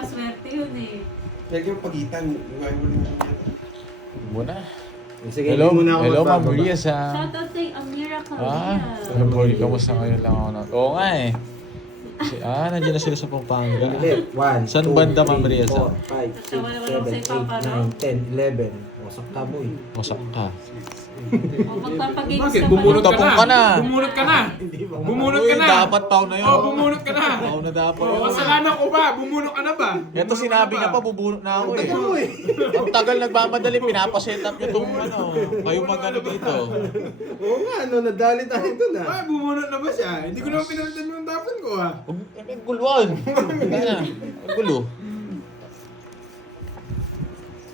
Swerte yun eh. Lagi yung pagitan. Iwain mo rin yan. Muna. Sige, Hello, hindi muna ako hello Ma'am magbababa. Maria sa... Shoutout kay Amira Ah, Korea. boy, kamusta ngayon lang ako na? Oo nga eh. Nandiyan na sila sa Pampanga. Ulit. 1, Saan banda, Ma'am Riza? 4, 5, 6, Tawa-tawa 7, sa Papa, 8, 9, 10, 11. Wasak ka mo eh. Wasak ka. O magpapagames Bakit? ka Bumunot pa. ka Tapong na. ka na. Bumunot ka na. Bumunot Uy, ka na. dapat pau na yun. Oh, bumunot ka na. Pau na dapat. Oh, kasalanan ko ba? Bumunot ka na ba? Ito sinabi niya pa, bubunot na ako eh. Ano eh? Ang tagal nagmamadali, pinapaset up niya itong ano. Kayo magano dito. Oo nga, ano, nadali tayo dun ah. Ay, bumunot na ba siya? Hindi ko naman pinalitan yung tapon ko ah. Ang guluan. Ang gulo.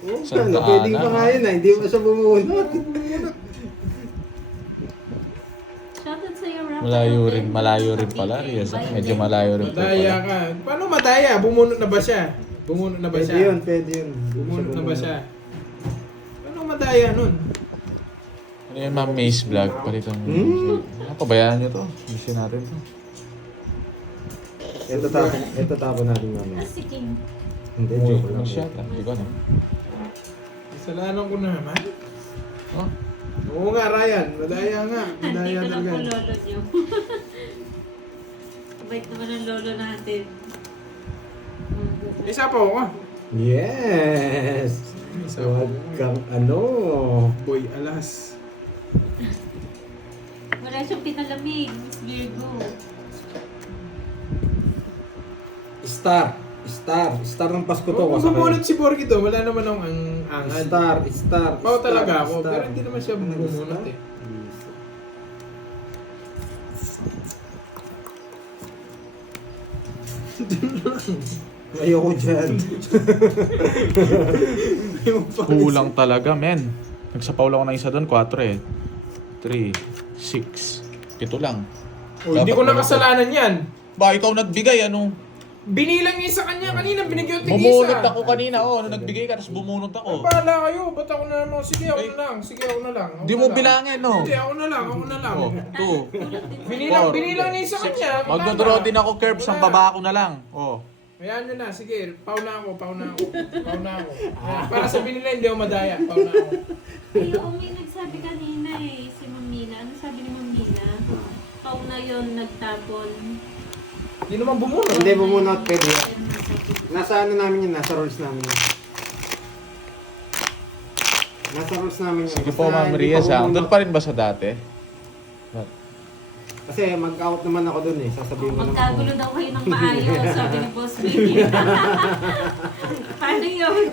Oo Saan nga, ka, pwedeng Ana? pa nga yun ah. Hindi mo siya bumunot. Shoutout sa'yo, Rafa. Malayo rin pala. Yes, medyo malayo rin po Madaya pala. ka. Paano madaya? Bumunot na ba siya? Bumunot na ba Pwede siya? yun, pwede yun. Bumunot na ba siya? Paano madaya nun? Ano yun, Ma'am Maze Vlog? Palitan mo. Pabayaan niyo to. Gusto natin to. Ito tapo natin namin. Ah, si King. Hindi, Uy, joke lang. mag-shot ah. Hindi ko alam. Kasalanan ko na naman. Oh, Oo nga, Ryan. Madaya nga. Madaya Nandito lang po talaga. lolo niyo. Bait naman ang lolo natin. Isa pa ako. Yes! Isa pa Huwag ako. kang ano. Boy, alas. Wala siyang pinalamig. Miss Virgo. Star ng Pasko to. Kung kasabay. bumunot si Porky to, wala naman akong ang angan. Star. Pao talaga ako, Star. pero hindi naman siya bumunot eh. Ayoko dyan. kulang talaga, men. Nagsapaw lang ako ng isa doon, 4 eh. 3, 6. Ito lang. Oh, hindi ko nakasalanan yan. Ba, ikaw nagbigay, ano? Binilang niya sa kanya kanina, binigyan ko tig-isa. Bumunot ako kanina, oh. Ano nagbigay ka, tapos bumunot ako. Bahala kayo, ba't ako na naman? Sige, ako Ay. na lang. Sige, ako na lang. Ako Hindi na mo lang. bilangin, no? Hindi, ako na lang. Ako na lang. Oh, 2. Binilang niya sa kanya. Magdodraw din ako curbs, ang baba ko na lang. Oh. Ayan nyo na, sige. Pau na ako. Ayan, para sabihin nila, hindi ako madaya. Pau na ako. Ay, oo, may nagsabi kanina eh. Si Ma'am Mina. Ano sabi ni Ma'am Mina? Pau na yun nagtapon. Hindi naman bumunot. Hindi bumunot, pwede. Nasa ano namin yun, nasa rules namin yun. Nasa rules namin yun. Sige Basta po, Ma'am hindi Maria, pa sa bumunot. doon pa rin ba sa dati? Kasi mag-out naman ako dun eh. Sasabihin mo naman. Magkagulo daw kayo ng maayos, sabi ni Boss Vicky. Paano yun?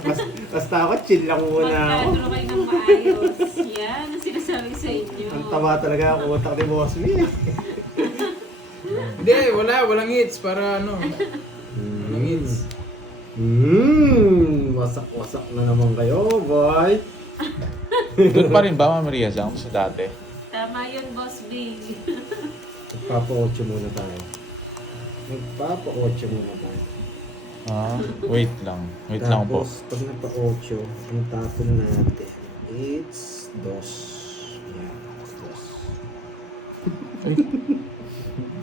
Basta ako, chill lang muna ako. Magkagulo kayo ng maayos. Yan, ang sinasabi ko sa inyo. Ang taba talaga ako utak ni Boss Me. Hindi, walang hits para ano. Walang hits. Wasak-wasak na naman kayo, boy. Doon pa rin ba, Ma'am Maria, sa dati? Tama yun, Boss Big. Magpapa-8 muna tayo. Magpapa-8 muna tayo. Ah, wait lang. Wait lang po. Tapos, pag nagpa-8, ang tapon natin, it's dos. Yan, dos. Ay,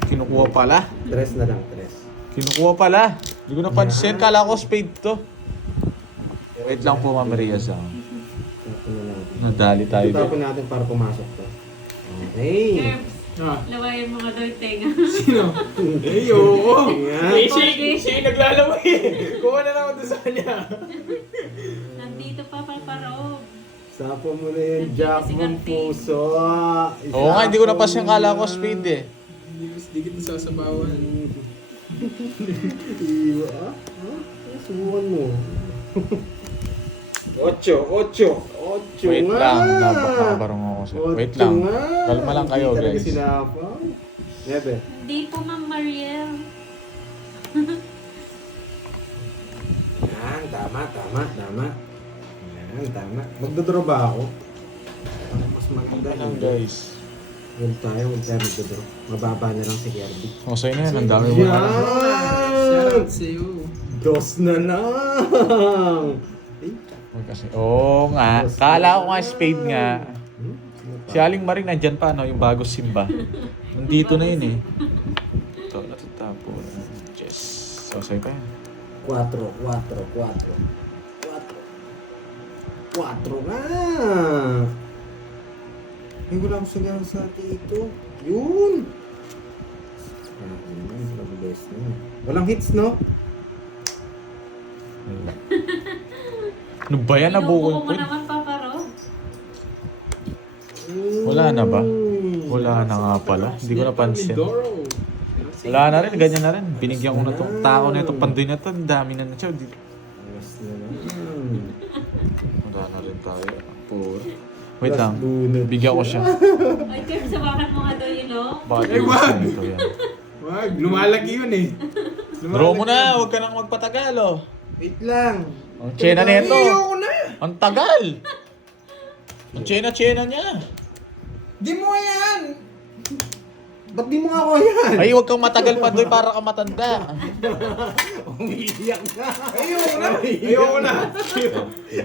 kinukuha pala. Tres na lang, tres. Kinukuha pala. Hindi ko napansin. Kala ko spade to. Wait lang po, Ma'am Maria. Tapon na natin. Nadali tayo Tapon din. natin para pumasok to. Okay. Herbs, Ah, lawayan mo nga daw yung tenga. sino? Ay, oo. Yan. Siya yung naglalaway eh. Kuha na lang ako doon sa kanya. Nandito pa paparoob. Sapo mo na yung jack mong puso. Oo nga, hindi ko napansin. Kala ko spade eh. Hindi kita sasabawan. Iwa, ah? Subukan mo. 8. Wait nga. lang. Nakabarong ako sa... Wait lang. Kalma lang kayo, Hindi talaga guys. sinapaw. Nebe. Hindi po, Ma'am Mariel. Yan, tama. Yan, tama. Magdodraw ba ako? Mas maganda Kalma lang, yun. guys. Huwag tayo magdodraw. Mababa na lang si Kirby. Masay na yan. Ang dami mo. Yan! Shout out sa'yo. Dos na lang! Ay, Kasi, oo nga. Kala ko nga spade nga. Si Aling Maring nandyan pa, no? Yung bago Simba. Nandito na yun eh. Ito, natatapo. Yes. Sasay pa yan. nga! Ay, wala akong sagana sa dito. Yun! Mabilis na. Walang hits, no? Ano ba yan? Nabukol Inuubo po. mo naman, Papa Ro. Wala na ba? Wala na nga pala. Hindi ko napansin. Mindoro. Wala na rin. Ganyan na rin. Binigyan ko na itong tao na itong pandoy na ito. Ang dami na na siya. Ayos na naman. Wala na rin tayo. Puro. Wait lang. Bunot. Bigyan ko siya. Ay, Kurt, sabakan mo nga daw yun, no? Bakit Eh, wag! ito yan? Wag, lumalaki yun eh. Draw mo na. Huwag ka nang magpatagal, oh. Wait lang. Ang tsena na ito. Ayoko na. Ang tagal. Ang tsena niya. Di mo yan. Ba't di mo nga ako yan? Ay, huwag kang matagal pandoy para ka matanda. Umiiyak na. Ayoko na. Ayoko na.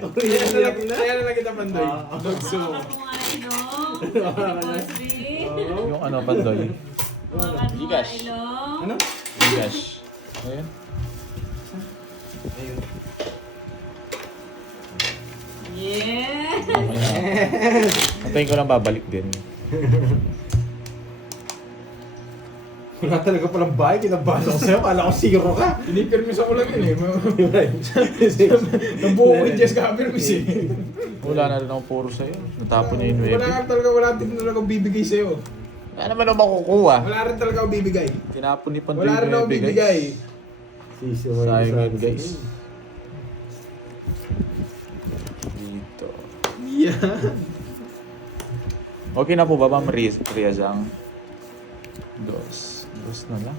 Umiiyak na. Kaya na lang kita pandoy. Dogso. Sabakan mo nga, Ilong. Boss B. Yung ano, pandoy. Sabakan mo nga, Gigas. Ilong. Ano? Yes. Ayun. Ayun. Yeah! Antayin ko lang babalik din. Wala talaga palang bahay. Kinabahan ako sa'yo. Kala ko zero ka. Pinipirmis ako lang yun eh. Nabuo ko yung Jess Kapirmis eh. Wala na rin ako puro sa'yo. Natapon niya yung Wala webe. ka talaga, wala din talaga ako bibigay sa'yo. Wala naman ako makukuha. Wala rin talaga ako bibigay. Tinapon ni Pandoy Wala rin yung ako webe, bibigay. guys. Sisiway Sayang yun, guys. Dito. Yan. Okay na po ba, Ma'am Riazang? Dos na lang.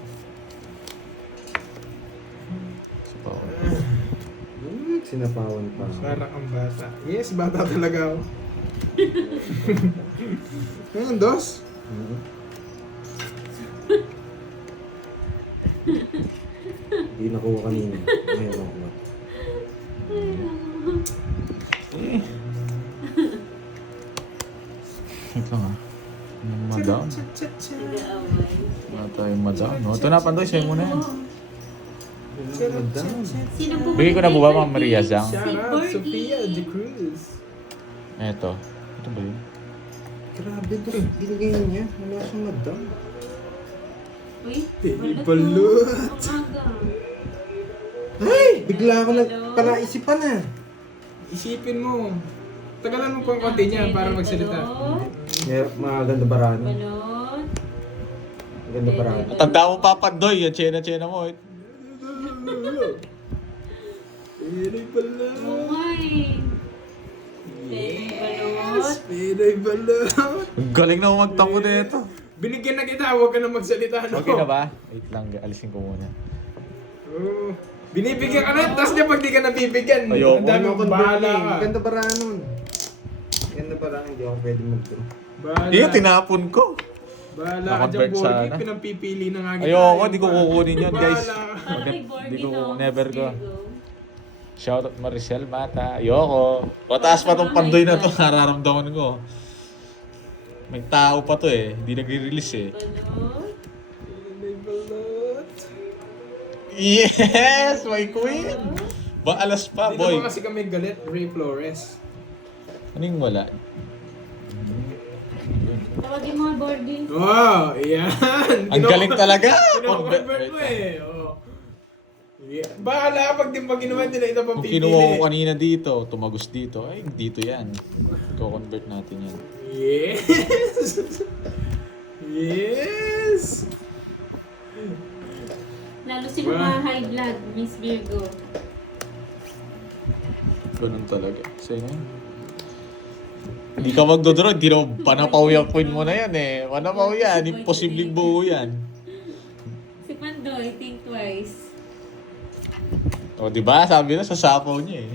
Sinapawan pa. Parang ang bata. Yes, bata talaga ako. Ngayon, dos. Hindi nakuha kanina. Ngayon ako. Wait lang ah. Madam. Nag-aaway. Wala tayong madam. No? Ito na, Pandoy. Sa'yo mo na yan. Sino po Bigay ko na po ba, Ma'am Maria Zhang? Shout out, Birdie. Sophia de Cruz. Eto. Ito ba yun? Grabe to. Binigay niya. Wala siyang madam. Uy, Balot. Ang aga. Ay! Bigla ako nagpanaisipan na. Isipin mo. Tagalan mo pang konti niya para magsalita. Balot. Yeah, maganda barano. Balot. Maganda barano. Tanda mo pa, Pandoy. Yan, tsena mo. Eh. Pinoy balot. Mungay. Balot. Pinoy balot. Ang galing na magtango na ito. Binigyan na kita, huwag ka na magsalita. No? Okay na ba? Wait lang, alisin ko muna. Oo. Binibigyan ka na, tapos niya pag di ka nabibigyan. Ayoko. Ang dami mong bahala ka. Maganda barano. Maganda barano. Hindi ako pwede mag-draw. Bahala. Yung tinapon ko. Bahala ka dyan, Na-convert Borgie. sana. Pinampipili na nga kita. Ayoko, di ko kukunin yun, guys. Bahala ka. Para kay Hindi Borgie, ko, no? never ko. Virgo. Shoutout Maricel Mata. Ayoko. Mataas pa tong Pandoy na to, nararamdaman ko. May tao pa to eh. Hindi nagre-release eh. Balot. Pinoy balot. Yes! My queen! Ba alas pa, Dito boy. mo kasi kami galit, Ray Flores. Ano yung wala? Tawagin mga Borgie. Wow, yan. Ang galing talaga! Pino-convert mo eh. Oh. Yeah. Bahala pag di pa ginawa nila ito pang Kung pipili. kinuha ko kanina dito, tumagos dito, ay dito yan. Ko-convert natin yan. Yes! Yes! Lalo sila mga high blood, Miss Virgo. Ganun talaga. Sa'yo na yun. Hindi ka magdodraw, hindi na panapaw yung queen mo na yan eh. Panapaw yan, imposibleng buo yan. Si Pandoy, think twice. O diba, sabi na sa sapaw niya eh.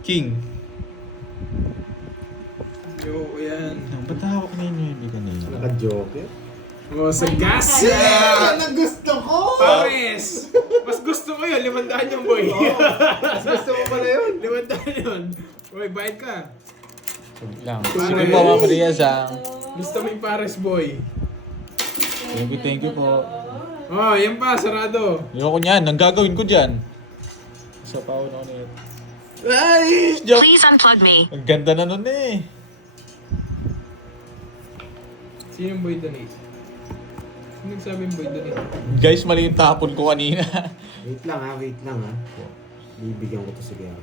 King. Yo, yan. Ba't hawak na yun yung kanina? Naka-joker. Oh, sa gas! Yan ang gusto ko! Pares! Mas gusto ko yun, 500 yung boy. Mas gusto mo pala yun? 500 yun. Uy, bayad ka. Sabi lang. Sige po, Ma'am Maria Zhang. Gusto mo yung pares boy. Thank you po. Balot. Oh, yan pa, sarado. Ayoko niyan. Ang gagawin ko dyan. Sa pauna ko nito. Ay! Joke! Please unplug me. Ang ganda na nun eh. Sino yung boy donate? Sino nagsabi yung boy donate? Guys, mali yung tapon ko kanina. Wait lang ha. Bibigyan ko to si Gary.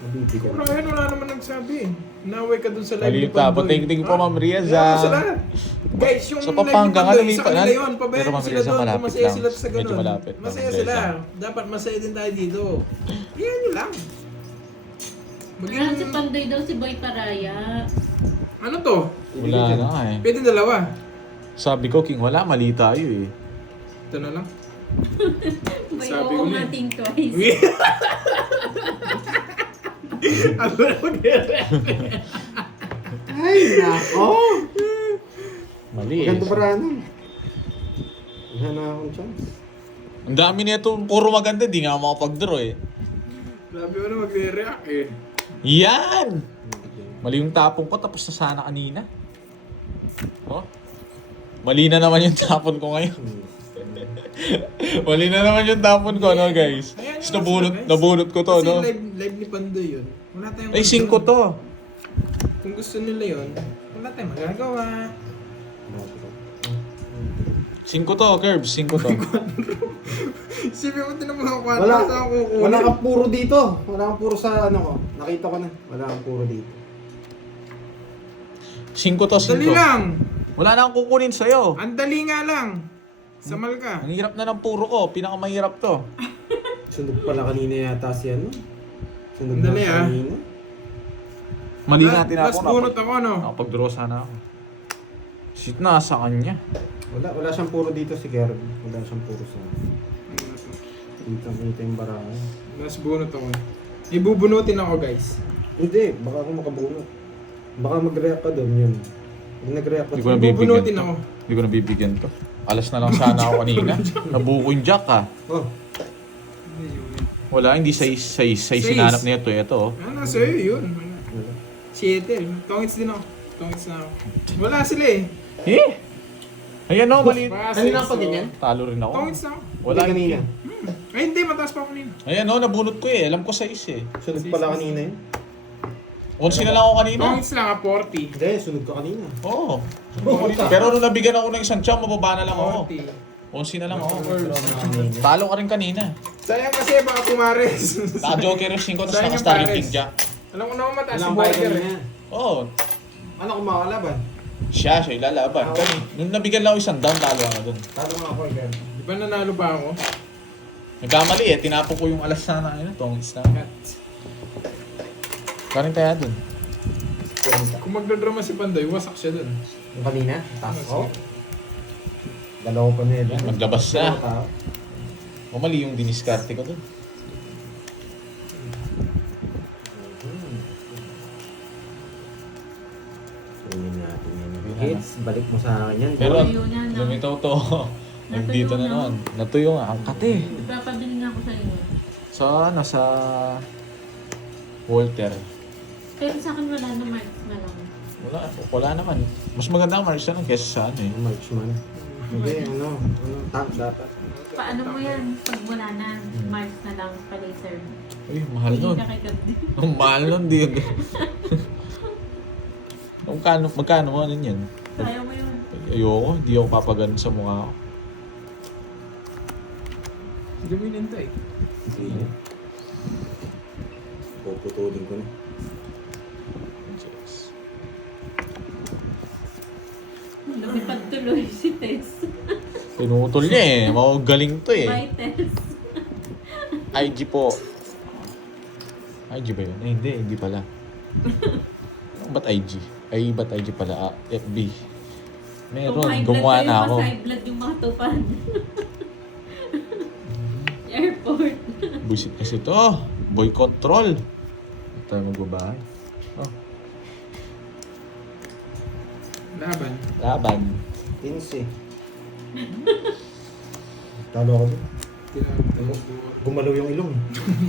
Mabibigyan ko. Ryan, wala naman nagsabi. Naway ka dun sa live Mali ni yung tapon. Pandoy. Tingting po, Ha? Ma'am Riaz, Kaya ah. mo sila. Guys, yung Sa live ni Pampanga nga, Pandoy, lumipat sa kanila na. yun. Pabayaan Pero mo Ma'am sila Riaz, doon. malapit Kung masaya lang. sila sa Medyo ganun. malapit, Ma'am Masaya Riaz, sila. ah. Dapat masaya din tayo dito. Yan nyo lang. Wala si Pandoy daw si Boy Paraya. Ano to? Wala na nga eh. Pwede dalawa. Sabi ko, King, wala. Mali tayo eh. Ito na lang. Boy, Sabi ko oo na nga, eh. think twice. Ano na mag-react? Ay, nako! Mali eh. Ganito para ano? Wala na akong chance. Ang dami nito. Puro maganda. Di nga ako makapag-draw eh. Sabi ko na mag-react eh. Yan! Mali yung tapon ko. Tapos na sana kanina. Oh. Mali na naman yung tapon ko ngayon. Mali na naman yung tapon ko, no, guys? Ayan, Tapos yung nabunot, guys. nabunot ko to, Kasi no? live ni Pandoy yun. Wala tayong Ay, 5 to. Kung gusto nila yun, wala tayong magagawa. 5 to, Curbs. 5 to. Sabi mo din ang mga kwadro Wala, sa ako kukunin. wala kang puro dito. Wala kang puro sa ano ko. Nakita ko na. Wala kang puro dito. 5 to, 5. Dali lang. Wala na akong kukunin sa'yo. Ang dali nga lang. Samal ka. Ang hirap na ng puro ko. Pinakamahirap to. Sunog pala kanina yata si ano. Sunog Dali, na ah. kanina. Mali natin Last ako. bunot ako, no? Nakapag-draw sana ako. Shit, nasa kanya. Wala siyang puro dito si Gary. Wala siyang puro sa dito yung barangan. Last bunot ako. Ibubunutin ako, guys. Hindi, baka ako makabunot. Baka mag-react ka doon yun. Pag nag-react ka Hindi ko na bibigyan Ibubunutin to. ako. Hindi ko na bibigyan to. Alas na lang sana ako kanina. Nabuko yung jack ah. Oh, Wala, hindi size Size. sinanap nito. Ito oh. Ano, sa'yo yun. wala. 7. Tongits din ako. Tongits na ako. Wala sila eh. Eh! Ayan o, mali. Kanina pa ganyan? Talo rin ako. Tongits na ako. Wala Hindi kanina. Ay, hindi. Mataas pa ako kanina. Ayan o, nabunot ko eh. Alam ko size eh. Sunog pala kanina yun. 11 na lang ako kanina. Tongits lang ah, 40. Hindi, sunog ka kanina. Oo. Pero nung nabigyan ako ng isang chunk, mababa na lang ako. 40. 11 na lang ako. Kanina. Talo ka rin kanina. Sayang kasi baka pumares. Naka-joker yung 5 tapos Sayang yung naka-starring pares. king jack. Alam ko naman mataas Walang yung bahay border kanina. eh. Oo. Ano kung makakalaban? Siya ilalaban. Kani, nung nabigyan lang ako isang down, talo ako dun. Talo nga ako, Gary. Di ba nanalo pa ako? Nagkamali eh. Tinapon ko yung alas sana. Ano, tongits na. Karin tayo dun. Kung magdodrama si Pandoy, wasak siya dun. Yung kanina? Taas ko? Dalawa pa na yun. Yan, maglabas na. Dalawa tao. O mali yung diniskarte ko dun. Tingnan natin yan. Kids, balik mo sa akin yan. Pero Ayun na, no? lumitaw to. Nandito na Natuyo na. naman. Natuyo nga. Ang kate. Ipapabili nga ako sa inyo. Sa Walter. Pero sa akin wala na March na lang. Wala naman. Mas maganda ang March na lang kesa sa ano eh. Marksman. Hindi, tank dapat. Paano mo yan? Pag wala na, March na lang pa-laser. Uy, mahal Hindi nun. ka kay Gabdi. Ang mahal nun, di. Magkano mo ano yan? Kaya mo yun. Ayoko, hindi ako papagano sa mukha ko. Hindi mo inintay. Hindi. Puputulin ko na. Lumipad tuloy si Tess. Pinutol niya eh. Magaling to eh. Bye, Tess. IG po. IG ba yun? Eh, hindi pala. Ba't IG? Ay, ba't IG pala? Ah, FB. Meron, gumawa na ako. Kung high blood yung mga tupan. Airport. Buisit kasi to. Boy control. Hindi tayo magbabahay. Oh, Laban. laban. 15. Talo ako doon. Gumalaw yung ilong.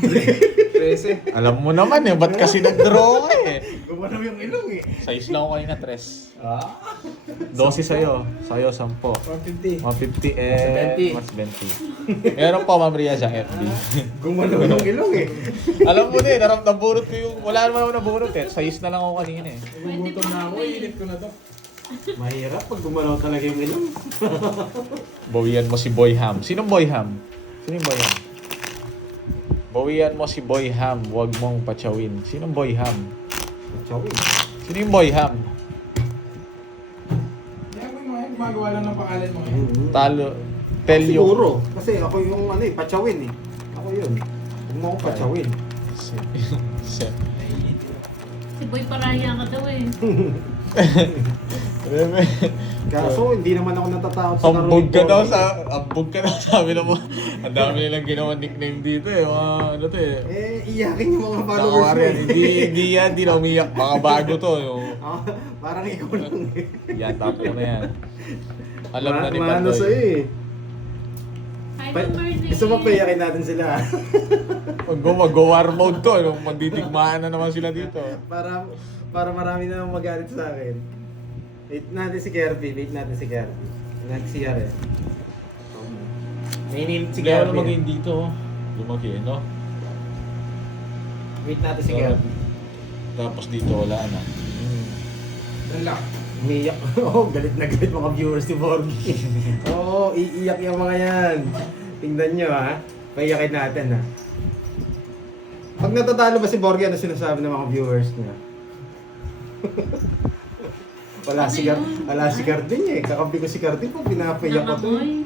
13. Alam mo naman eh, ba't kasi nag-draw ka eh? gumalaw yung ilong eh. Size lang ako kanina, 3. Ah? 12 sa'yo. Sa'yo, 10. 150. 150 mas 20. 20. Meron po, Ma'am Ria, sa FB. Gumalaw yung ilong eh. Alam mo din, nabunot ko yung... Wala naman ako nabunot eh. Size na lang ako kanina eh. Gugutom na ako, init ko na to. Mahirap pag gumalaw talaga yung ilong. Bawian mo si Boy Ham. Sinong Boy Ham? Sino yung Boy Ham? Bawian mo si Boy Ham. Huwag mong patsawin. Sinong Boy Ham? Chawin. Sino yung Boy Ham? Kaya mo yung mga gumagawa lang ng pangalan mo ngayon. Talo. Tell yung... Siguro. Kasi ako yung ano eh, patsawin eh. Ako yun. Huwag mo akong patsawin. Si Boy Paraya ka daw eh. Kaso hindi naman ako natatakot sa Ambog ka daw 4G. ambog ka daw, sabi na mo. Ang dami nilang ginawa nickname dito eh. Mga ano to eh. Iyakin yung mga followers mo Nakawari yan. eh. Hindi yan, hindi na umiyak. Baka bago to. Yung... Ah, parang ikaw lang eh. Yan, tapo na yan. Alam na ni Maano Pandoy. sa'yo eh. Happy birthday. Gusto mo payakin natin sila. Mag-war mode to. Magdidigmaan na naman sila dito. para marami na magalit sa akin. Wait natin si Kirby. Wait natin si Kirby. Nag-CR eh. Nainit si Hindi ako na Kirby. maging dito. Lumaki, no? Wait natin si Kirby. Tapos dito, wala na. Relax. Umiyak. Oo, galit na galit mga viewers ni Borgie. Oo, iiyak yung mga yan. Tingnan nyo ha. Paiyakin natin ha. Pag natatalo ba si Borgie, ano sinasabi ng mga viewers niya? Wala si Cardin eh. Kakampi ko si Cardin po, pinapayak ko to. Nangamoy.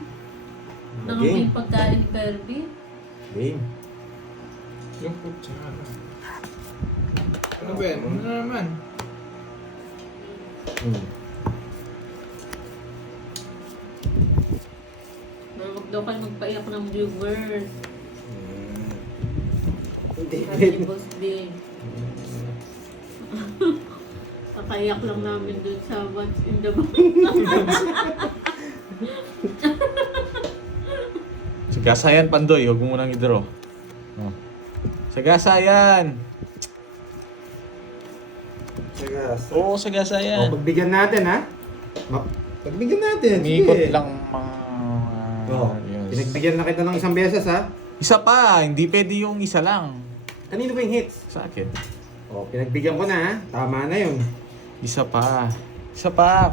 Nangamoy yung pagkain ni Kirby. Game. Yung kutsara. Ano ba yan? Ano na naman? Huwag daw kayo magpaiyak ng viewers. Hindi. Sabi ni Boss B. Kakayak lang namin dun sa What's in the Box. Sagasayan, Pandoy. Huwag mo munang i-draw. Oh. Sagasayan! Oo, sagasayan. Pagbigyan natin ha. Pagbigyan natin. Umiikot Sige. lang mga... yes. Pinagbigyan na kita ng isang beses ha. Isa pa, hindi pwede yung isa lang. Kanino ba yung hits? Sa akin. Pinagbigyan ko na ha. Tama na yun. Isa pa. Isa pa.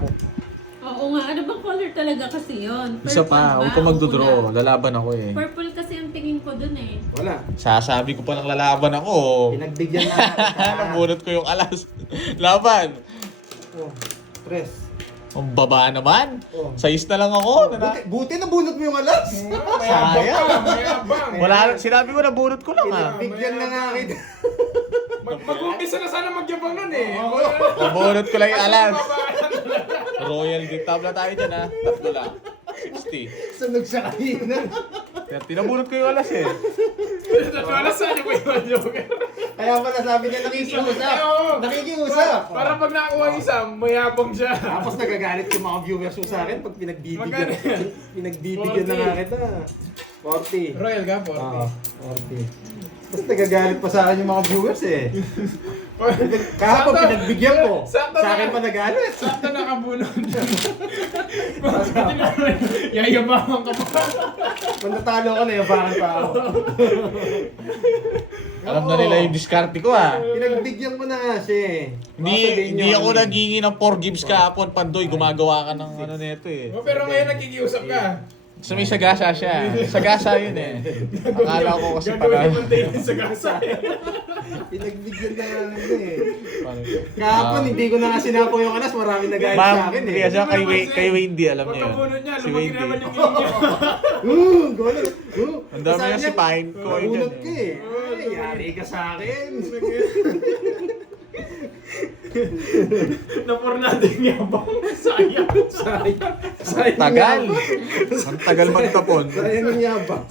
Oo nga, ano bang color talaga kasi yun? Isa pa. Huwag ko magdodraw. Lalaban ako eh. Purple kasi ang tingin ko dun eh. Wala. Sasabi ko pa lang lalaban ako. Pinagbigyan na natin. Nabunot ko yung alas. Laban. Press. Ang baba naman. Oh. Size na lang ako. Buti na bunot mo yung alas. Sayang. Mayabang. Wala, sinabi ko nabunot ko lang ah. Pinagbigyan na nga kita. Mag-umpisa na sana magyabang nun eh. Nabunot ko lang yung alas. Royal din tabla tayo dyan ha. Tatlo lang. 60. Sunog sa kanina. Kaya tinabunot ko yung alas eh. Wala saan yung iwan joker. Kaya pala sabi niya nakikiusap. Oo. Nakikiusap. Para pag nakuha ang isa, mayabang siya. Tapos nagagalit yung mga viewers mo sa akin pag Magkano yan? pinagbibigyan na nga kita. 40. Royal ka po. Oo, 40. Tapos nagagalit pa sa akin yung mga viewers eh. Kahapon Sakto. pinagbigyan ko. Sakto Sa na. akin pa nagalit. Sakto nakabunod. Yayabangan ka pa. Kung natalo ko na, yabangan pa ako. Alam na nila yung diskarte ko ah. Pinagbigyan ko na nga siya eh. Hindi ako naghingi ng 4 gives kahapon, Pandoy. Gumagawa ka ng ano nito eh. Pero ngayon nakikiusap ka. Kasi may sagasa siya. Sagasa yun eh. Akala ko kasi Gagawin pala. yung maintenance sa gasa. Pinagbigyan na nga lang siya eh. Paano? Kahapon, hindi ko na nga sinapo yung anas. Maraming nagalit sa Ma'am, akin eh. Riaz, kay Wendy, alam niya yun. Pagkabunod niya, Si lumaki naman Wendy. yung kilin niya. Gano'n. Ang dami nga si Pine ko yun Bunot ka eh. eh. Ay, yari ka sa akin. Napor natin yabang. Sayang. Sayang. Tagal. Ang tagal magtapon. Sayang yung yabang.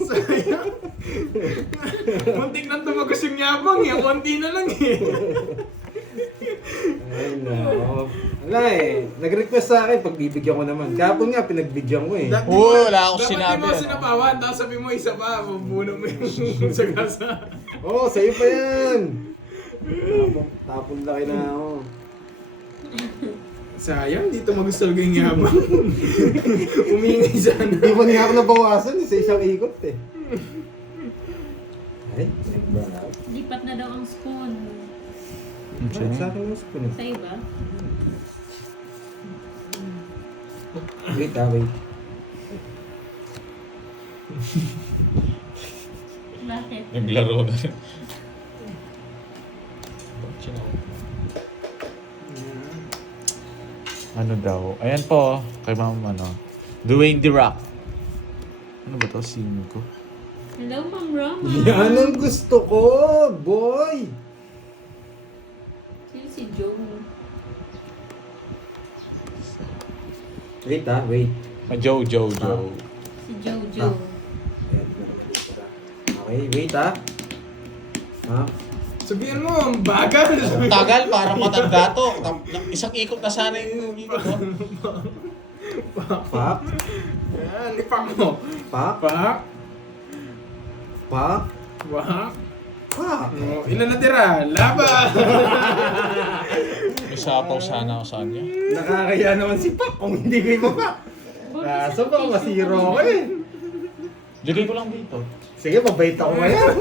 Muntik nang tumagos yung yabang eh. Konti na lang eh. Ay, no. Wala eh. Nag-request sa akin, pagbibigyan ko naman. Kahapon nga, pinagbigyan ko eh. Oo, wala akong Dapat sinabi, di mo ano? sinapawan, tapos sabi mo isa pa, mabuno mo yung sa gasa. Oo, sa'yo pa yan. Tapon laki na ako. Sayang, dito magusto yung yabang. Umingi sana. Hindi mo nga ako nabawasan sa isang ikot eh. Ay, nag-burn out. Lipat na daw ang spoon. Bakit sa akin yung spoon eh? Sa iba? Wait wait. Bakit? Naglaro na. Ano daw? Ayan po, kay Ma'am Dwayne The Rock. Ano ba to? Sino ko? Hello, Ma'am Roma. Yan ang gusto ko, boy! Sino si Joe? Wait wait. Joe. Si Joe. Okay, wait Ha? Sabihin mo, ang bagal. Ang tagal, parang matanda to. Isang ikot na sana yung ikot mo. Pak? Yan, ipak mo. Pak? Pak. Pak? Pak. Pak? Oh, ilan na tira? Laban! May sapaw sana ako sa kanya. Nakakaya naman si Pak kung hindi ko ipapak. Kaso ba masiro ko eh. Lagay ko lang dito. Sige, mabait ako ngayon.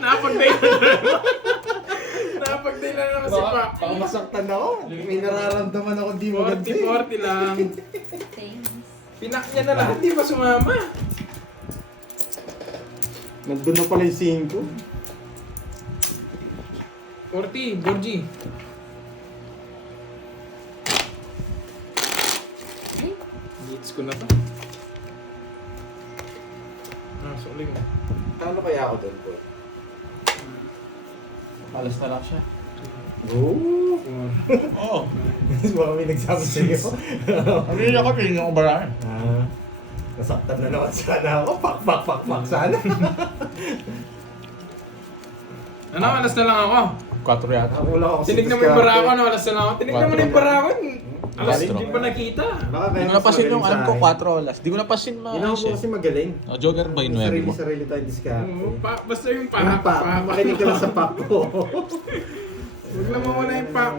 Napag-day na naman. Napag-day na naman si Pak. Baka masaktan ako. May nararamdaman ako di maganda eh. 40 lang. Thanks. Pinak niya na lahat, di ba sumama? Nandun na pala yung 5. 40, Georgie. Ay, Beats ko na to. Suling. Paano kaya ako doon po? Alas na lang siya. Oo. Oo. Baka may nagsabi sa'yo. Hindi ako piling yung ubarahan. Nasaktan na naman sana ako. Pak sana. Ano, alas na lang ako. 4 yata. Ako lang ako. Tinignan mo yung bara ko, ano, alas na lang ako. Tinignan mo na yung bara ko. Alas, Quatro. hindi pa nakita. Baka Hindi kaya ko napasin yung magaling alam ko, sa akin. 4 alas. Hindi ko napasin Hindi na ako siya. kasi magaling. Joker ba yung 9 mo? Sarili tayo diskarte. Oo, basta yung Pak, pak. makinig ka lang sa pak ko. Huwag lang mawala yung pak.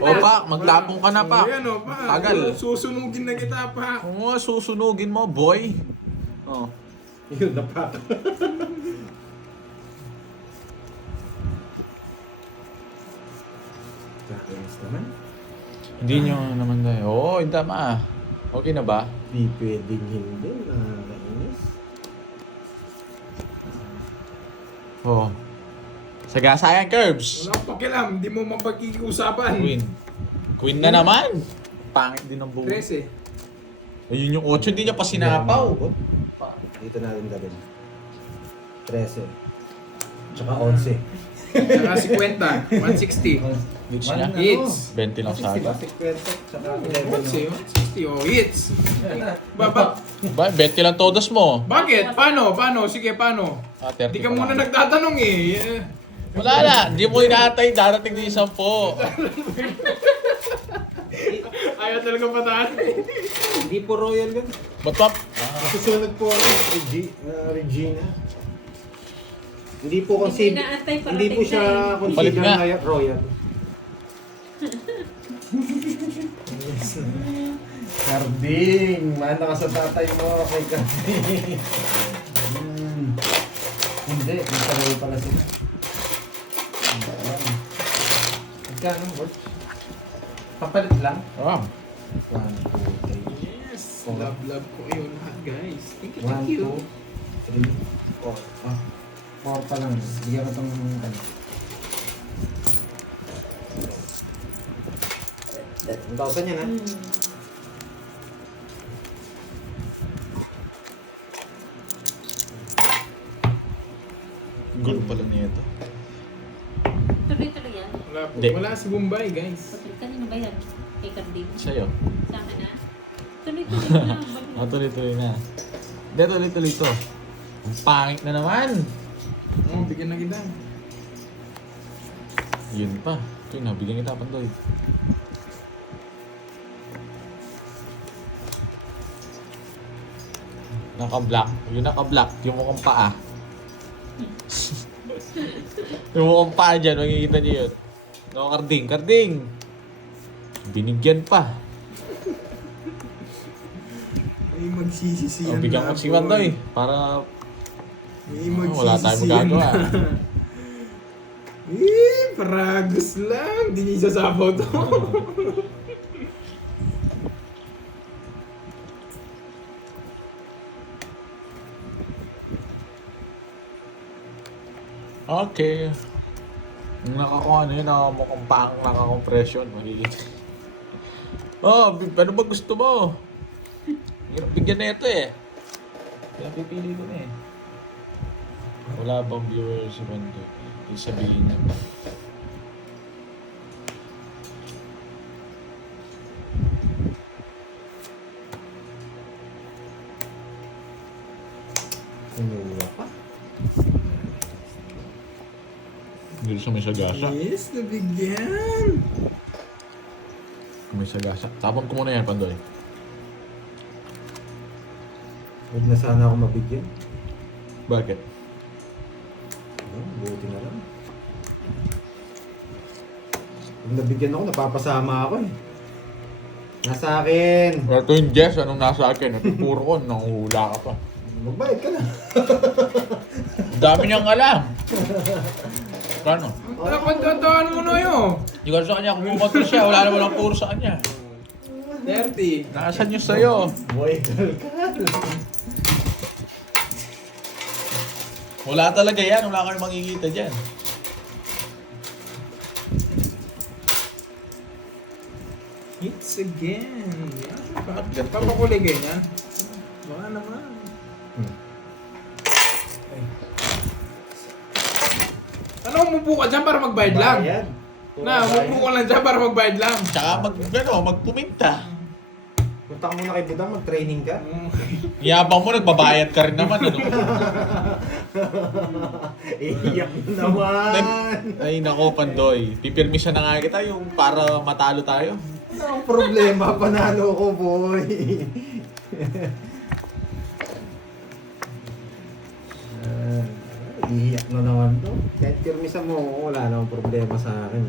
O pa, maglabong ka na pa. Ayan o, pa. Tagal. Susunugin na kita, pa. Oo, susunugin mo, boy. Oh. Yun na pak. Kakainis naman. Hindi nyo naman tayo. Oo, hindi tama. Okay na ba? Di pwedeng hindi. Nakakainis. Oo. Sagasayang curves. Wala akong pakialam, hindi mo mapag-iusapan. Queen na naman. Pangit din ang buo. 13. Ayun yung 8, hindi niya pa sinapaw. Dito natin gawin. 13. Tsaka 11. Saka 50, 160. Hits niya. Hits. 20 lang sa akin. 50, tsaka 160, 160, oh, hits. Ba, 20 lang todos mo. Bakit? Paano? Sige, paano? 30 Hindi ka pa muna lang. nagtatanong eh. Wala na. Hindi mo inaantay. Darating din 10. Ayaw talaga pataan. Hindi po royal yun. Ba't pa? Susunod po ako, Regina. Hindi po Hindi inaantay, parating hindi po siya na Palit considered nga. na royal. Karding! Mana ka sa tatay mo kay Karding. Hindi, may sarili pala sila. Magkano? What? Papalit lang? Ah. 1, 2, 3. Yes. Love ko kayo lahat, guys. Thank you, 1, thank you. 2, 3, 4. 4 pa lang. Bigyan ko itong ano. Ang tausan yan ha? Gulo pala niya ito. tuloy-tuloy yan. Wala po. Hindi. Wala sa Bombay, guys. Kanino ba yan? Kay Carding? Sa'yo. Sa akin na? Tuloy-tuloy na lang. Ah, tuloy-tuloy na. Hindi, tuloy-tuloy to. Ang pangit na naman. Oh, bigyan na kita. Yun pa. Ito yung nabigyan kita, Pandoy. Naka-black. Yung naka-black, yung mukhang paa. Yung mukhang paa dyan, makikita niyo yun. No, Karding, Karding! Binigyan pa. May magsisisiyan O, bigyan ko si Wandoy para May wala tayong magagawa. Paragos lang. Di niya isasabaw to. Okay. Yung nakakuha na yun, mukhang pang nakakompression. Makikita. Oh, ano ba gusto mo? Hirap bigyan na ito eh. Kaya pipili ko na eh. Wala bang viewer si Bando? Sabihin niya. Sinuwa pa. Hindi siya may sagasa. Yes, nabigyan. May sagasa. Tapon ko muna yan, Pandoy. Huwag na sana ako mabigyan. Bakit? Buti na lang. Pag nabigyan ako, napapasama ako eh. Nasa akin. Ito yung Jess, anong nasa akin? Ito puro ko, nanguhula ka pa. Magbayad ka na. Dami niyang alam. Paano? Dapat tataan mo na yun. Hindi ko sa kanya kung kumontra siya, wala naman ang puro sa kanya. 30. Nasaan yung sa'yo? Boy, ka. Wala talaga yan, wala kang makikita dyan. Hits again. Bakit ganito? Papakuligay niya. Baka naman. Ano, umupo ka dyan para magbayad lang? Bayad. Na, umupo ka lang dyan para magbayad lang. Tsaka magpuminta. Punta ka muna kay Budang, mag-training ka. Yabang mo, nagbabayad ka rin naman. Ano? Iyak na naman. Ay nako, Pandoy. Pipirmisa na nga kita yung para matalo tayo. Ano ang problema? Panalo ko, boy. Iyak na naman to. Kahit pirmisa mo, wala namang problema sa akin.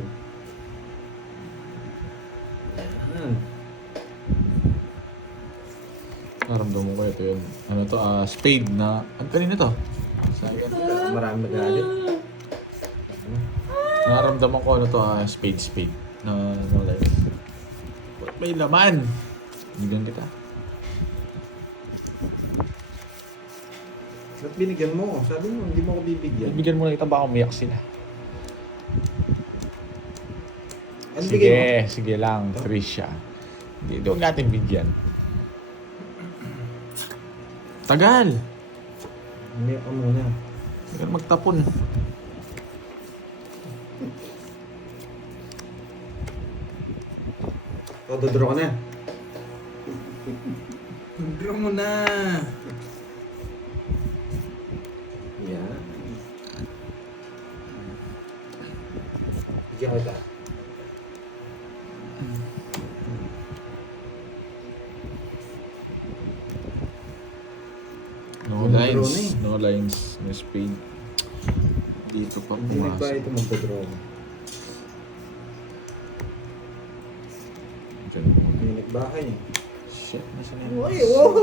Naramdaman ko ito yun. Ano to? Spade na... Ano kanina to? Marami nagalit. Naramdaman ko ano to? Spade. Na like... May laman! Bigyan kita. Ba't binigyan mo? Sabi mo, hindi mo ako bibigyan. Bigyan mo na kita, baka umiyak sila. Ano bigyan mo? Sige lang, Trisha. Hindi, huwag natin bigyan. Tagal! Umiyak ka muna. Tagal magtapon. O, dodraw ka na. Draw mo na. Yan. Bigyan kita. No Yung lines. draw na eh. No lines. No spade. Dito pa Hindi nagbayad pumasok. ito magdodraw. Diyan. Hindi nagbahay eh. Shit, nasaan yan? Uy, wow!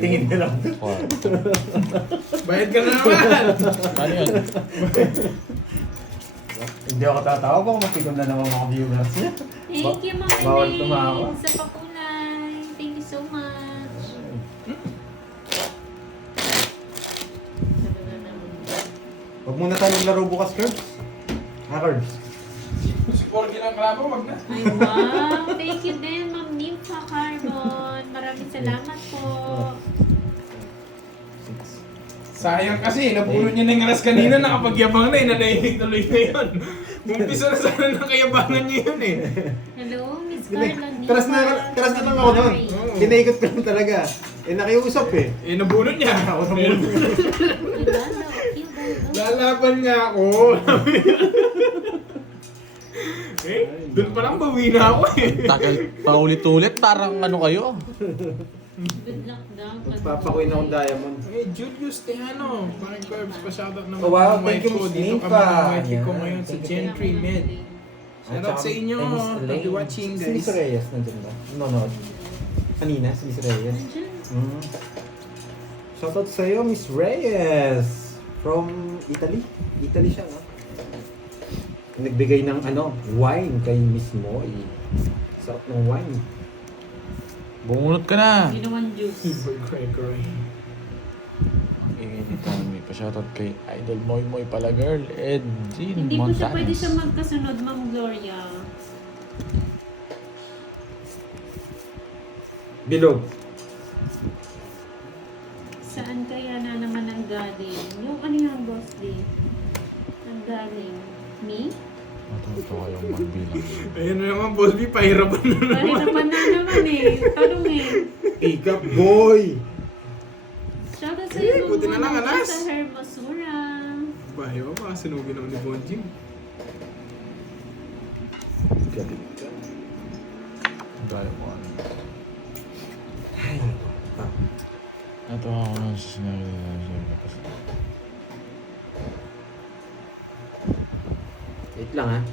Tingin na lang. Bayad ka na naman. Ano yun? Hindi ako tatawa baka matikom na naman mga viewers niya. Thank you, Mama Bawal Elaine, tumawa. sa pakulay. Thank you so much. Sabi na naman. Huwag muna tayo maglaro bukas, Curbs. Curbs. Si Porgy lang kalaban, wag na. Ay, wow. Thank you din, Ma'am Nympha Carbon. Maraming salamat po. Sayang kasi, napuno niya na yung alas kanina, nakapagyabang na eh, nanahimik tuloy na yun. Umpisa na sana ng kayabangan niya yun eh. Hello, Miss Carla Nympha. Teras na lang ako doon. Hi. Kinaikot ko lang talaga. Eh, nakiusap eh. Eh, nabunot niya. Ako nabunot. Lalaban nga ako. Doon pa lang bawi na ako eh. Tagal pa ulit-ulit, parang ano kayo? Good luck daw. Magpapakuin akong diamond. Eh, Julius Tejano. Parang Curbs, pa-shoutout naman. Oh, wow, ng thank you, wife ko. Miss Dito kami Ninfa. ng wife ko Yan, ngayon sa thank you. Gentry Med. Shoutout sa inyo. Happy watching, Si Miss guys. Reyes, nandun ba? Nanonood. Kanina, si Miss Reyes. Mm. Shoutout sa'yo, Miss Reyes. From Italy. Italy siya, no? Nagbigay ng wine kay Miss Moy. Sarap ng wine. Bumunot ka na. Ginawan juice. Cray. Anytime, pa-shoutout kay Idol Moy Moy pala girl. Jean Hindi po siya Montanes. pwede siya magkasunod, Ma'am Gloria. Bilog. Saan kaya na naman ang galing? Yung ano yung boss D? Ang galing? Me? Matuto kayong magbilang. Ayun na naman, Boss B. Pahirapan na naman. Pahirapan na naman eh. Tanong eh. Pick up, boy! Shoutout sa iyo, buti na lang, alas. Sa Hermosura. Bayo, makasunugin ako ni Bonjing. Galing ka. Gaya mo ano. Ay, Ito ako lang sa sinabi nila. wait lang ha. Ah.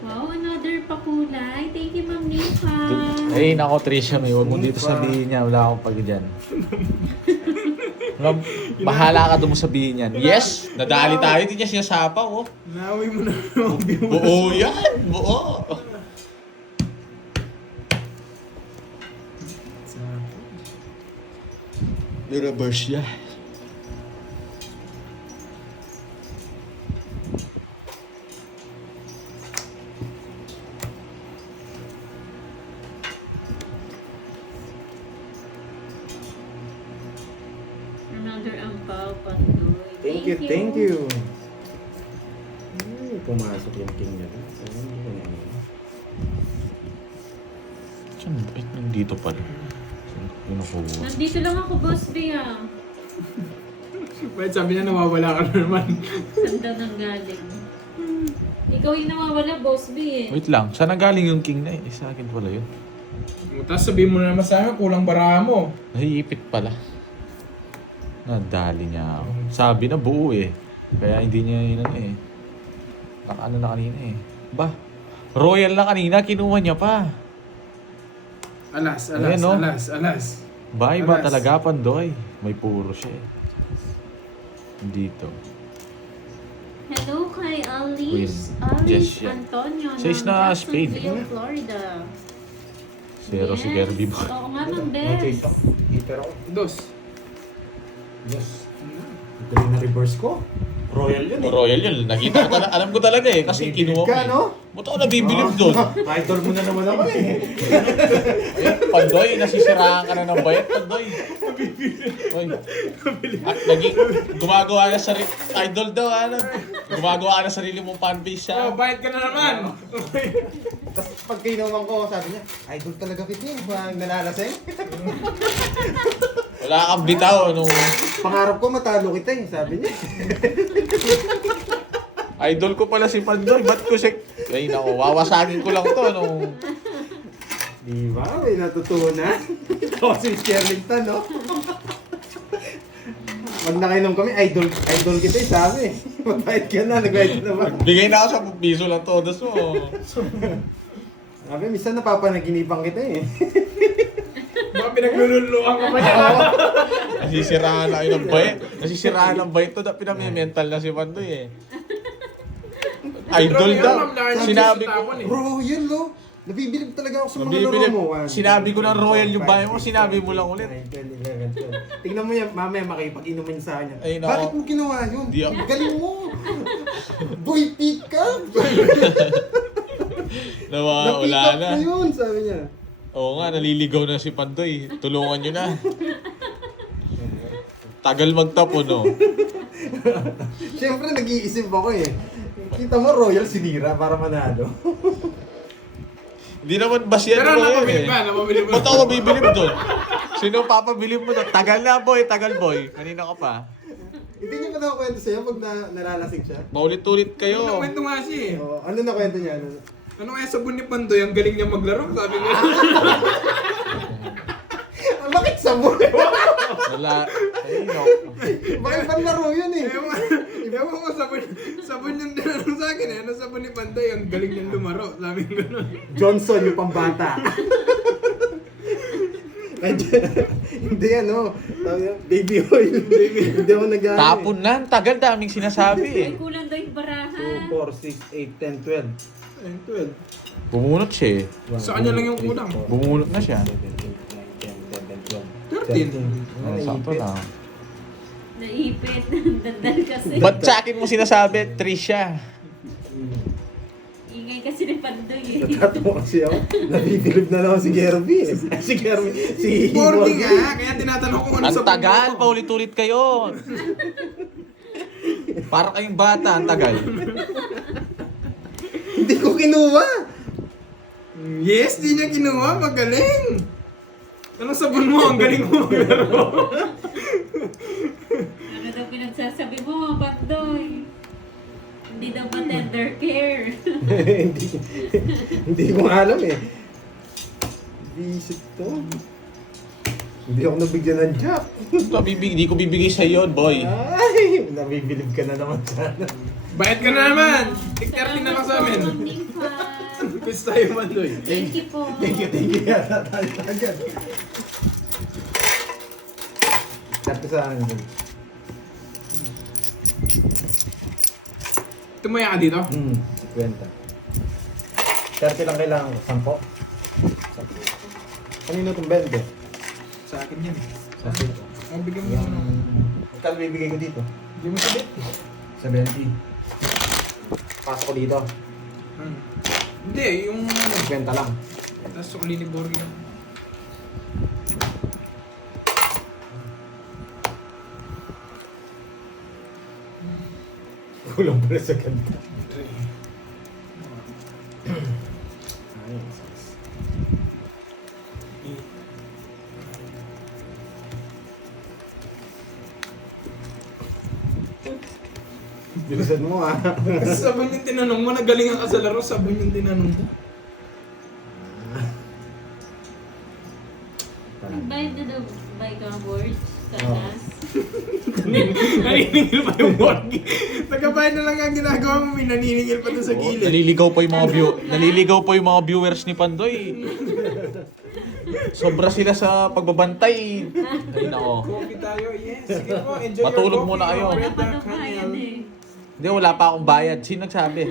Wow, another pakulay. Thank you, Ma'am Nifa. Ay, nako Trisha, may huwag mo dito sabihin niya. Wala akong pag dyan. Bahala ka doon mo sabihin yan. Yes! Nadali tayo. Hindi niya sinasapa, oh. Nawi mo na naman, viewers. Buo yan! Buo! Reverse siya. Another ampaw, Pandoy. Thank you. Pumasok yung king niya. Saan ba? Eh, nandito pala. Saan ko kinukuha? Nandito lang ako, Boss B ah. Wait, sabi niya nawawala ka na naman. Saan daw nang galing? Ikaw yung nawawala, Boss B eh. Wait lang. Saan galing yung king na eh? Sa akin pala yun. Tapos sabihin mo na naman sa akin, kulang baraha mo. Naiipit pala. Nadali niya ako. Sabi na buo eh. Kaya hindi niya yun ano eh. Nakaano na kanina eh. Ba? Royal na kanina, kinuha niya pa. Alas. Ayan, no? Alas. Iba Alas. talaga, Pandoy. May puro siya eh. Dito. Hello kay Queen. Alice Jessia. Antonio Says ng na spade. Jacksonville, Florida. Zero si Kirby mo. Oo nga, Ma'am Bes. Hitter ako. Dos. Yes. Ito rin na reverse ko. Royal yun eh. Royal yun. Nakita ko talaga. Alam ko talaga eh. Kasi kinuha ko Ka, eh. no? Ba't ako nabibilib doon? Idol mo na naman ako eh. Pandoy, nasisiraan ka na ng bayat, Pandoy. Oy. Gumagawa na sarili. Idol daw, ano? Gumagawa ka na sarili mong fanbase siya. Oh, bayad ka na naman. Tapos pag kinuman ko, sabi niya, idol talaga kita eh. Parang nalalasing. Wala kang bitaw, ano? Pangarap ko matalo kita eh, sabi niya. Idol ko pala si Pandoy. Ba't ko siya... Ay, naku, wawasagin ko lang to, ano? Di ba? May natutunan. Ito si Sterlington, no? Pag nakainom kami, idol kita eh, sabi. Magbayad ka na, nagbayad ka naman. Bigay na ako sa piso lang todos mo. Sabi, minsan napapanaginipan kita eh. Baka pinaglululuan ka pa niya. Nasisiraan na kayo ng bayat. Nasisiraan ng bayat to. Pinamimental na si Pandoy eh. Idol daw. Sinabi ko. Bro, yun lo. Nabibilib talaga ako sa mga Mabibilib. laro mo. Sinabi ko ng Royal yung bahay mo. Sinabi mo lang ulit. 9, 10, 11, 12. Tingnan mo yan, mamaya makipag-inumin sa kanya. Ay, nako. Bakit mo ginawa yun? Di ako. Galing mo! Boy, pick up! Nawawala Na-pick up na. na yun, sabi niya. Oo nga, naliligaw na si Pandoy. Tulungan nyo na. Tagal magtapo, no? Siyempre, nag-iisip ako eh. Kita mo, Royal sinira para manalo. Hindi naman basyan Pero mo yan napabilib eh. ka, napabilib mo. Ba't ako mabibilib doon? Sino papabilib mo doon? Tagal na boy, tagal boy. Kanina ka pa. Hindi niya pa nakwento sa'yo pag nalalasing siya. Maulit-ulit kayo. Nakwento nga siya eh. Oh, ano na kwento niya? Ano kaya sabon ni Pandoy, ang galing niya maglaro, sabi niya. sabon. Wala. Ayun, Baka ibang laro yun eh. Ewan ko, sabon yung tinanong sa akin eh. Ano sabon ni Panday? Ang galing niyang lumaro. Sabi ko gano'n. Johnson yung pambata. Hindi ano, baby oil. Hindi ako nag tapon na. Ang tagal, daming sinasabi eh. Ay, kulang daw yung barahan. 2, 4, 6, 8, 10, 12. Ayun, 12. Bumunot siya eh. Sa kanya lang yung kulang. Bumunot na siya. 13. Oh, sakto na. Naipit. Dandal kasi. Ba't sa akin mo sinasabi, Trisha? Ingay kasi ni Pandoy eh. Nagkatawa kasi ako. Nabibilib na lang si Gerby eh. Si Gerby. Si Borgi nga, kaya tinatanong ko ano Ang sabon tagal, mo. paulit-ulit kayo. Para kayong bata, ang tagal. Hindi ko kinuha. Yes, di niya kinuha. Magaling. Anong sabon mo? Ang galing mo maglaro. Ano daw pinagsasabi mo, Pandoy? Hindi daw ba tender care? Hindi ko alam eh. Visit to. Hindi ako nabigyan ng jack. Di ko bibigay sa yun, boy. Ay, nabibilib ka na naman sana. Bayad ka na naman. Tig-13 na lang sa amin. Salamat po, Ming Fan. Quiz tayo, Mandoy. Thank you po. Thank you yata tayo agad. Karte sa akin dun. Tumaya ka dito? 50. 30 lang kailangan ko. 10. Kanino itong 20? Sa akin yan. Sa akin. Ang bigyan mo naman. Magkano bibigay ko dito? Hindi mo sabi. 70. Pasok ko dito. Hindi, yung... 50 lang. Tapos sukli ni Borgi yan. Kulang pala sa ganda. Bilisan mo ah. Sabon yung tinanong mo, nagalingan ka sa laro, sabon yung tinanong mo. Bayad na daw ba ikaw ang board sa Oo. taas? Naniningil pa yung Borgi. Nagkabayad na lang ang ginagawa mo, may naniningil pa doon sa gilid. Naliligaw pa yung mga viewers ni Pandoy. Sobra sila sa pagbabantay. Ay nako. Coffee tayo, yes. Sige po, enjoy Matulog your muna coffee. kayo. Wala Bread pa na daw bayad eh. Hindi, wala pa akong bayad. Sino nagsabi?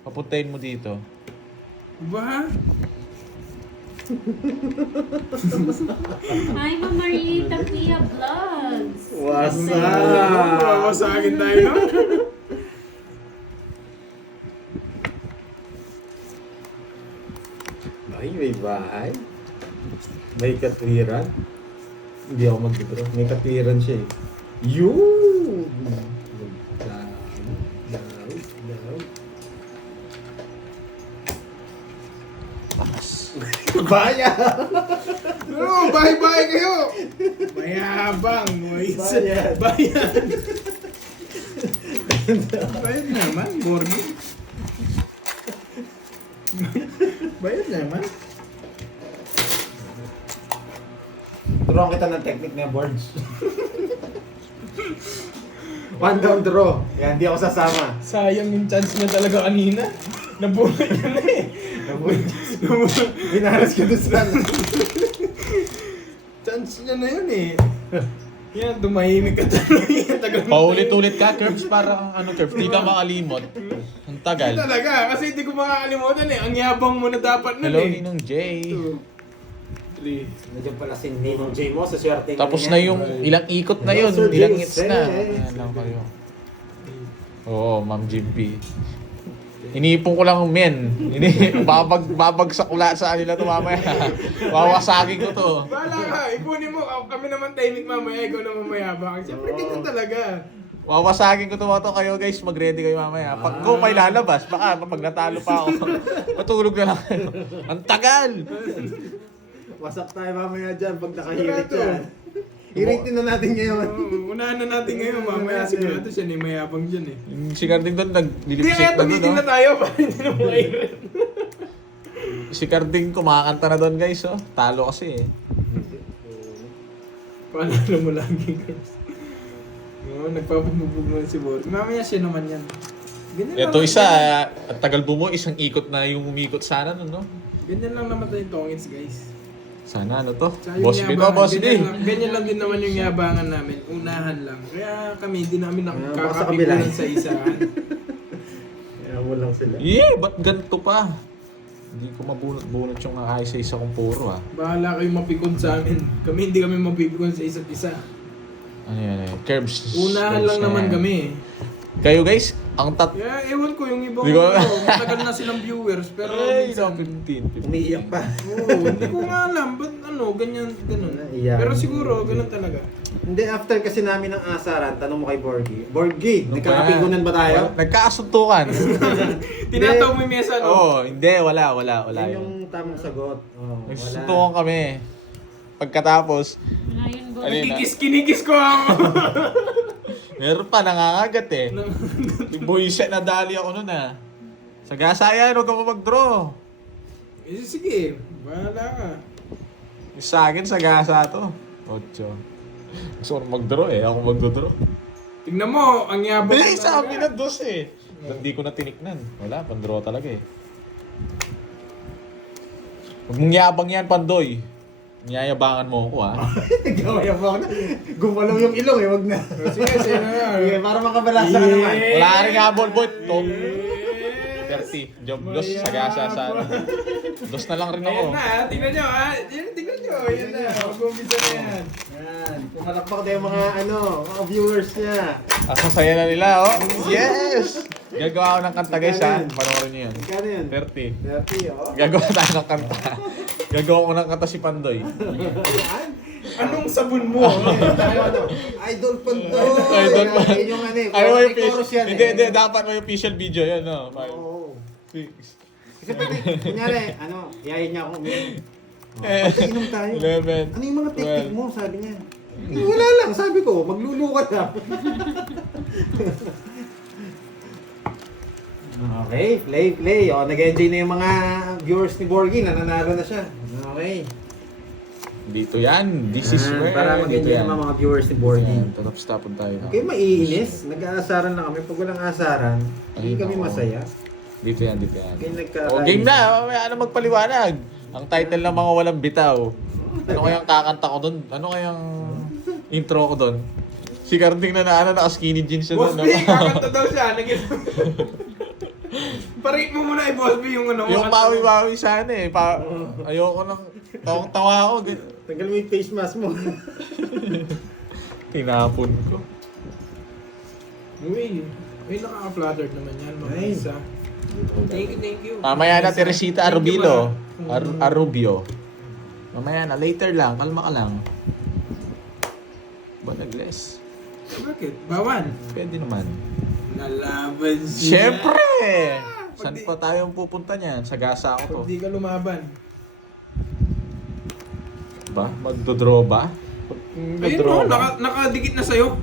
Papuntahin mo dito. Ba? Hi, Ma'am Marita Pia Vlogs. What's Wawasagin tayo, no? Ay, may bahay. May katwiran. Hindi ako mag-draw. May katwiran siya eh. Yun! Baya! No, bahay-bahay kayo! Mayabang, boys. Bayad. Bayan. Bayad naman, Borgi. Bayad naman. Turuan kita ng technique na boards. One down draw. Yan, hindi ako sasama. Sayang yung chance niya talaga kanina. Nabuhay niya na eh. Binaras ko doon sa Chance niya na yun eh. Yan, tumahimik ka talaga. Tagal mo Paulit-ulit ka, Curbs, parang ano, Curbs, di ka makalimot. Ang tagal. talaga, kasi hindi ko makakalimutan eh. Ang yabang mo na dapat nun Hello, eh. Ninong Jay. 2, 3. Nandiyan pala si Ninong J mo sa swerte. Tapos na yung ilang ikot na yun, Sir ilang James, hits na. eh. Ayan lang kayo. Oo, Ma'am Jimpy. Iniipon ko lang men. Babagsak ula sa kanila to mamaya. Wawasagin ko to. Bahala ka, ipunin mo. Kami naman timing mamaya, ikaw naman mayabang. Siyempre, ganyan talaga. Wawasagin ko to mga to kayo guys. Mag-ready kayo mamaya. Pag ko may lalabas, baka pag natalo pa ako, matulog na lang kayo. Ang tagal! Wasak tayo mamaya dyan pag nakahirit Sigurado. yan. Iritin na natin ngayon. Oo, unahan na natin ngayon. Mamaya sigurado siya na mayabang dyan eh. Yung si Carding doon, Hindi naglilipsik kaya na doon. tumitin na tayo para hindi na mairit. Si Carding kumakanta na doon guys. Oh. Talo kasi eh. Paalala mo lagi, guys. Oo, nagpapabubog naman si Borgie. Mamaya siya naman yan. Ganyan Ito lang- isa, at tagal bumo, isang ikot na yung umikot sana nun, no? Ganyan lang naman tayo tongits, guys. Sana ano to? Tsaka yung Boss B to, yabangan, Boss B. ganyan lang din naman yung yabangan namin. Unahan lang. Kaya kami, hindi namin baka sa nakakapigulan kabila. sa isahan. Kaya mo lang sila. Ba't ganito pa? Hindi ko mabunot-bunot yung ayos sa isa kong puro, ah. Bahala kayong mapikon sa amin. Kami hindi kami mapipikon sa isa't isa. Ano yan, Curbs. Unahan curbs lang na naman yan. kami. Kayo guys, ang Kaya ewan ko yung ibang Di ko- matagal na silang viewers. Pero Ay, minsan, 15. Umiiyak pa. Oo, hindi ko nga alam. Ba't ganyan, ganun. Iyak. Pero siguro, ganun talaga. Hindi, after kasi namin ng asaran, tanong mo kay Borgie. Borgie, Ano ba nagkakapigunan ba tayo? Nagkakasuntukan. Tinataw mo yung mesa, no? Oo, hindi, wala Yan yun. yung tamang sagot. Oh, Nagsusuntukan kami. Pagkatapos, Wala yun, boss. Alin? Kinikis ko ako. meron pa, nangangagat eh. Buwiset na dali ako nun ah. Sa gasa yan, huwag ka pa mag-draw. Eh, sige, bahala ka. Yung sa akin, sa gasa to. 8. Gusto ko na mag-draw eh, ako mag-draw. Tignan mo, ang yabang. Bilay sa amin na 2 eh. Hindi ko na tiniknan. Wala, pan-draw talaga eh. Huwag mong yabang yan, Pandoy. Niyayabangan mo ako ha. Nagawaya mo ako na. Gumalaw yung ilong eh, wag na. Sige, sige na. Sige, para makabalasa ka naman. Wala ka rin habol, boy. Top 30. Job loss sa gasa sa ano. Dos na lang rin ako. Ayan na, tignan nyo ha. Tignan nyo, yan na. Mag-umpisa na yan. Yan. Pumalakpak na yung mga mga viewers niya. Asasaya na nila, oh. Yes! Gagawa ako ng kanta guys ha. Panoorin niyo yun. Magkano yun? 30. 30, oh. Gagawa tayo ng kanta. Gagawa ko ng kanta si Pandoy. Anong sabon mo? Tayo ano? Idol Pandoy. Idol pa. Yun yung ano eh. Ano mo yung may chorus yan Hindi, eh. hindi. Dapat mo yung official video yun, no? 5, Oo. 6, Kasi pwede, kunyari, iyayin niya akong uminom. Eh, Inom tayo. 11. Ano yung mga technique mo? Sabi niya. Eh, wala lang, sabi ko, maglulukat na. Okay, play. O, nag-enjoy na yung mga viewers ni Borgie, nananalo na siya. Okay. Dito yan. This is where. Para dito mag-enjoy yan. naman mga viewers ni Borgie. Tatapos-tapon tayo. Okay, maiinis. Nag-aasaran na kami. Pag walang asaran, hindi Ayun, kami oo. masaya. Dito yan, dito yan. Okay, O, game na. May ano magpaliwanag. Ang title ng mga walang bitaw. Ano kayang kakanta ko dun? Ano kayang intro ko dun? Si Carding na naka-skinny jeans siya Boss dun. B, kakanta daw siya. Parit mo muna Boss B yung ano. Yung mawi-mawi sana eh. Ayoko nang tawang-tawa ako. Tanggal mo yung face mask mo. Tinapon ko. Uy, nakaka-flattered naman yan. Mga Ay. isa. Thank you. Mamaya na Teresita Thank you, Arubilo. ma. Arubio. Mamaya na. Later lang. Kalma ka lang. Ba nag-less? Bakit? Bawan. Pwede naman. Nalaban siya. Siyempre! Saan pa tayo pupunta niyan? Sa gasa ako to. Pag di ka lumaban. Ba? Magdodraw ba? Ayun Magdodraw mo, ba? nakadikit na sa'yo.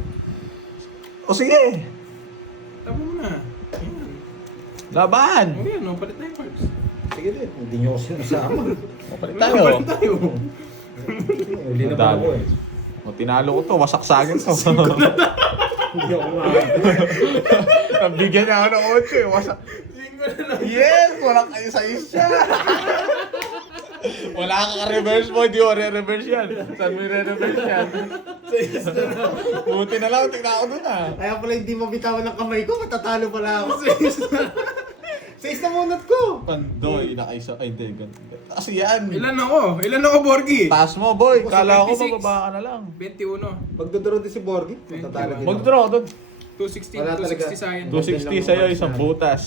O sige! Tama mo na. Ayan. Laban! O yan, o, palit na yung cards. Sige din, hindi nyo kasi nasama. O, palit tayo. Palit tayo. Uli na pa ako eh. O, tinalo ko to. Wasaksagin to. Hindi ako makakabot. Nabigyan niya ako ng 8 eh. Wasak. Singko na lang. Yes! Walang kayo sa isa. Wala kang reverse mo. Di ko re-reverse yan. Saan mo re-reverse yan? Buti na lang. Tignan ako dun ah. Kaya pala hindi mabitawan ng kamay ko, matatalo pala ako. Sa na munot ko. Pandoy. Nakaisa. Ay, hindi. Kasi yan. Ilan ako, Borgie? Taas mo, boy. Ako, Kala ko 76. mababa ka na lang. 21. Magdodoro din si Borgie. Matatalo din ako. Mag-draw doon. 260, Wala talaga. 260 sa akin. 260 sa'yo, isang butas.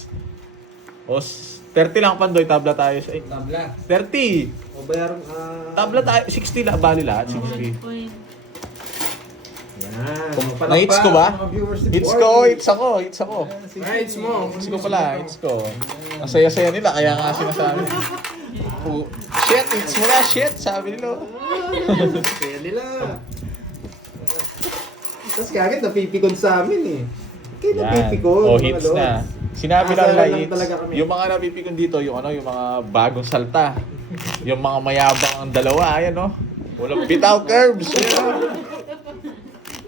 O, 30 lang Pandoy. Tabla tayo sa... Tabla. 30! O bayaran, Tabla tayo. 60 lang. Bali lahat. 60. Point. Yan. Na-hits ko ba? Mga viewers ni Hits Borgie. ko, hits ako, hits ako. Rights mo. Hits ko pala, hits ko. Ang saya-saya nila, kaya nga sinasabi. Oh, shit, hits mo na, shit, sabi nila. Kaya nila. Tapos kagad napipikon sa amin eh. Kaya napipikon. Oh, mga hits lord. na. Sinabi lang Asaran na lang hits. talaga kami. Yung mga napipikon dito, yung ano, yung mga bagong salta. Yung mga mayabang ang dalawa, ayan oh. Walang bitaw curves. Ayan, oh.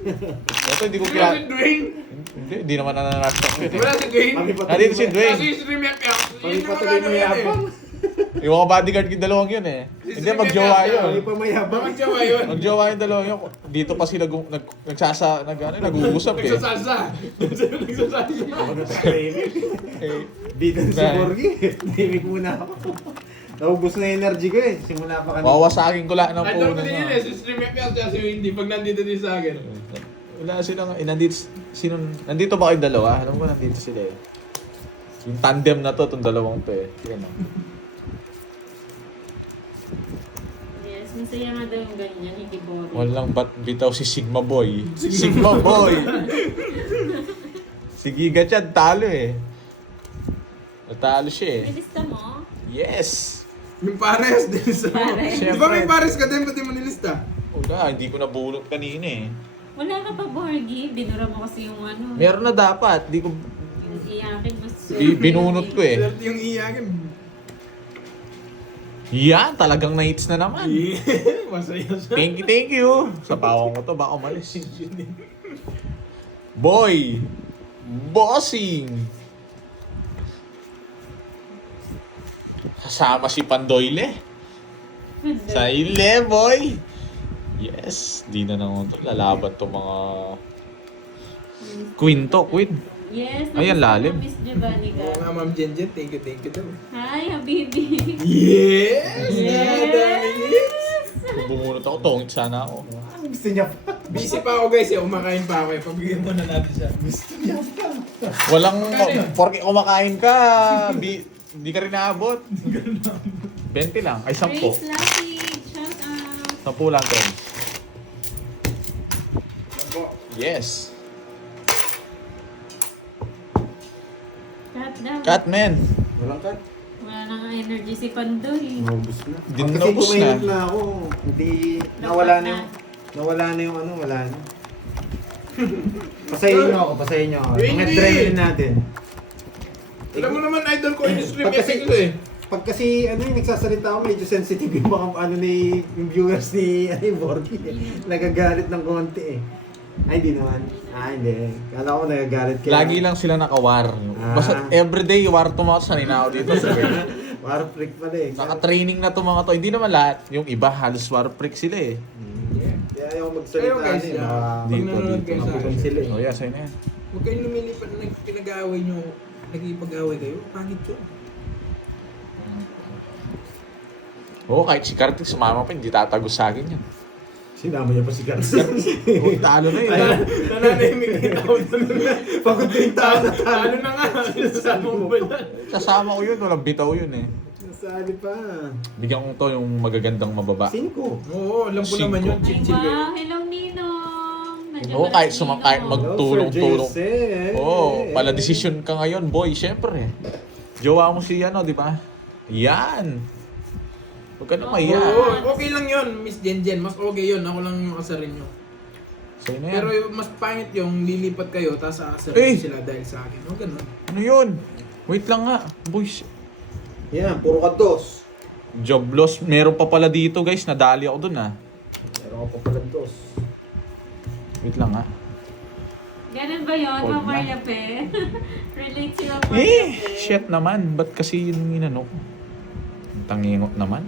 Ito, hindi ko Wala kilala. si Dwayne. Hindi naman nananastak yun eh. Wala si Dwayne. Kami pa Nandito si Dwayne. Kasi si Remiak Yak. Kami pa tuloy mayabang. Yung mga bodyguard yung dalawang yun eh. Hindi, magjowa Kami yun. pa mayabang. Bakit siya ba yun? Magjowa yung dalawang yun. Dito pa sila nag-uusap eh. Nagsasalsa. Nagsasalsa. Dito si Borgi. Timik muna ako. Naubos na yung energy ko eh. Simula pa kanina. Wawasakin ko lang ng Idol puno ko din yun niya. eh. Si Remiak Yak siya si Wendy. Pag nandito din sa akin. Wala silang, nandito ba kayo dalawa? Alam ko nandito sila eh. Yung tandem na to, itong dalawang to eh. Yan o. Yes, masaya nga daw yung ganyan, hindi boring. Walang bitaw si Sigma Boy. Sigma Boy! Si Giga Chad, talo eh. Natalo siya eh. Nilista mo? Yes! Yung pares din sa Pares. Di ba may pares ka din? Ba't di mo nilista? Wala, hindi ko nabulot kanina eh. Wala ka pa, Borgie. Binura mo kasi yung ano. Meron na dapat, di ko Yung iyakin mas... binunot ko eh. Swerte yung iyakin. Yan, talagang na-hits na naman. Masaya siya. Thank you. Sa pawang ko to, baka umalis. Boy! Bossing! Kasama si Pandoyle. Sa ile, boy! Yes, di na naman to. Lalaban to mga... Queen to, Queen. Yes, Ayan, lalim. Miss Giovanni ka. Oo nga, Ma'am Jenjen. Thank you daw. Hi, Habibi. Yes! Yes! Bumunot ako, tongit sana ako. Ang gusto niya pa. Busy pa ako guys eh. Umakain pa ako eh. Pabigyan muna natin siya. Gusto niya pa. Walang, porke kumakain ka, di ka rin naabot. 20 lang, ay 10. Grace Lucky, shout out. 10 lang, Tol. Yes. Cut daw. Cut, man. Walang cut. Wala na nga energy si Pandoy. Naubos na. Din Kasi naubos kumainit na. na ako. Hindi, nawala na yung ano, wala na. Pasayin niyo ako. Mga Hindi. adrenaline natin. Alam mo naman idol ko yung stream Pag kasi- ko eh. Pag kasi ano yung nagsasalita ako, medyo sensitive yung mga ano ni yung viewers ni Borgi. Nagagalit ng konti eh. Ay, hindi naman. Hindi. Kala ko nagagalit kayo. Lagi lang sila nakawar. Basta everyday war to mga sanina ako dito sa Bern. War freak pala eh. Naka-training na to mga to. Hindi naman lahat. Yung iba halos war freak sila eh. Kaya ayaw magsalita Kayo guys, eh. pag Dito, nanonood dito. kayo sa Mapupan akin, sila eh. Oh yeah, sa'yo na yan. huwag kayong lumilipat na pinag-aaway nyo. Nagipag-aaway kayo. Pangit yun. Oo, kahit si Kartik sumama pa, hindi tatagos sa akin yan. Sinama niya pa si Garza. Oh, talo na yun. Nananahimik kita ako doon. Pagod na yung tao na talo. Ano na nga? Sasama mo ba yan? Kasama ko yun, walang bitaw yun eh. Nasali pa. Bigyan ko to yung magagandang mababa. 5. Oo, alam ko naman yun. Ay, Chill-chill kayo. wow. Hello, Ninong. Nandiyan Oo, pala kahit si sumakay, Ninong. magtulong-tulong. Oo, pala decision ka ngayon, boy. Siyempre. Jowa mo si ano, di ba? Yan. Huwag ka na maiya. Oo, okay lang yun, Miss Jenjen. Mas okay yun. Ako lang yung akasarin nyo. Sa'yo na yan. Pero yung mas pangit yung lilipat kayo, tapos aasarin Eh! sila dahil sa akin. O ganun. Ano yun? Wait lang nga. Boys, Yan, puro ka dos. job loss. Meron pa pala dito, guys. Nadali ako dun, ah. Meron ka pa pala dos. Wait lang, ah. Ganun ba yun, Huwag Ma'am na. Marlape? Relate si Ma'am Marlape. Shit naman. Ba't kasi yun yung inano ko? Ang tangingot naman.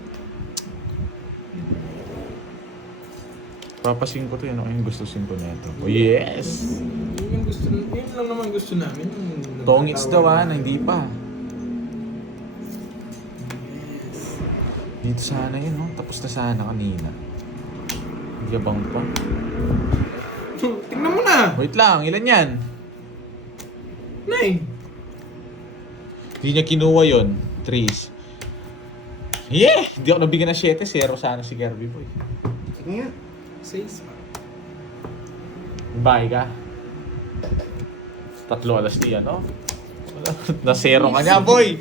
Papasin ko to yun. Ano yung gusto ko na ito? Oh, yes! Yun yung gusto, yun lang naman gusto namin. Tongits daw, ah. Na hindi pa. Dito sana yun, no? Tapos na sana kanina. Yabang pa. Tingnan mo na! Wait lang, ilan yan? 9! Hindi niya kinuha yun. 3. Yeah! Hindi ako nabigyan ng 7. 0 sana si Kirby Boy. Sige nga. 6 pa. Bye ka. 3 alas diyan, no? Na 0 ka niya, boy!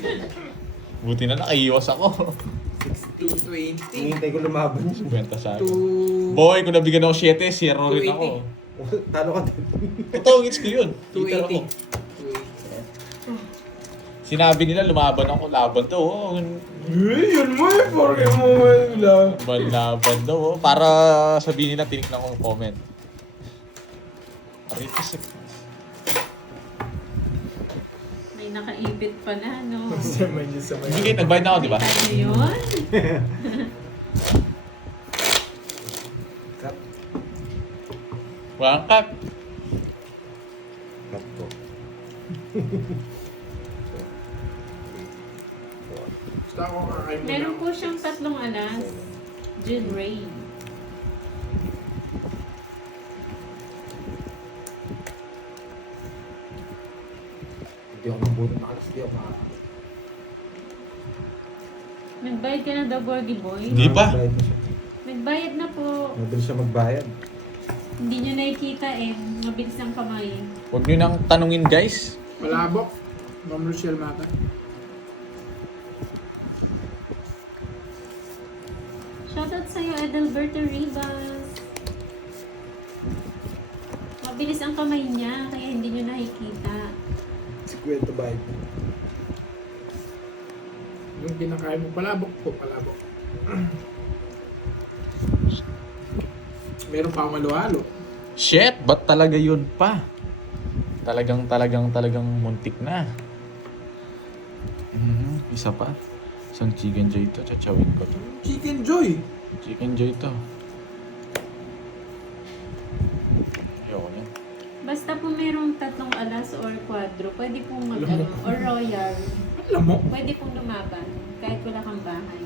Buti na nakaiwas ako. 220. Hintay ko lumaban. Benta sa akin. 2... Boy, kung nabigyan ako 7, 0 rin ako. Talo ka din. Ito, hits ko yun. Twitter ako. 280. Sinabi nila, lumaban ako. Laban to, oh. Yun mo eh, porque mo lang. Laban daw, oh. Para sabihin nila, tinignan ko yung comment. Aritis. May nakaibit pala, no? Sabay niyo sabay. Sige, nagbayad na ako, di ba? Ano yun? Cut. Walang cut. Cut po. Basta ako kakain mo Meron na. po siyang 3 alas. Gin Ray. Hindi ako nabunod na alas. Hindi ako makakita. Nagbayad ka na daw, Borgy Boy? Hindi pa. Magbayad na siya. Nagbayad na po. Mabilis siya magbayad. Hindi nyo nakikita eh. Mabilis ang kamay. Huwag nyo nang tanungin, guys. Malabok. Ma'am Rochelle Mata. Shoutout sa'yo, Adalberto Rivas. Mabilis ang kamay niya, kaya hindi nyo nakikita. Si Kwento bayad. Yung kinakain mo, palabok po, palabok. Meron pa akong halo-halo. Shit, ba't talaga yun pa? Talagang muntik na. Isa pa. Isang chicken joy to. Chachawin ko to. Chicken Joy. Chicken joy to. Ayoko yan. Basta po merong 3 alas or quadro, pwede pong mag or royal. Alam mo, Pwede pong lumaban, kahit wala kang bahay.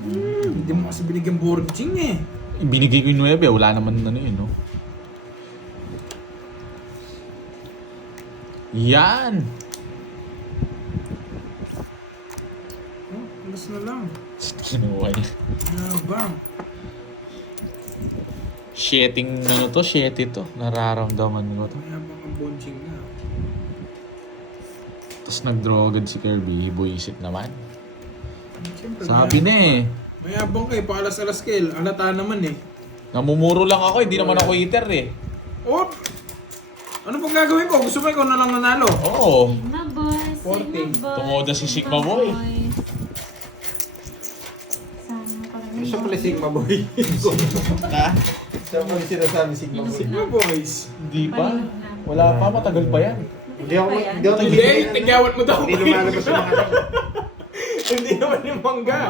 hindi mo kasi binigyan Borging eh. Binigay ko yung 9, wala naman ano yun, no? Yan! Oh, alas na lang. Kinuha niya. Bang. Sheting ano to, sheti to. Nararamdaman ko to. May abang ang bonching na. Tapos nag-draw agad si Kirby, buisit naman. Siyempre, Sabi na eh. may abang kayo, paalas-alas kayo. Alata naman eh. Namumuro lang ako, hindi naman ako eater eh. Oh! Ano pang gagawin ko? Gusto mo ikaw na lang nanalo? Oo. Sigma boys, Sigma 40. boys. Tumoda si Sigma boy. Sana pala Siya pala Sigma Boy. Na? Siya pala sinasabi Sigma Boy. Sigma boys. Hindi pa. Wala pa, matagal pa yan. Hindi ako Hindi, nagbibigay. tigawat mo daw. Hindi lumalabas yung mga Hindi naman yung mangga.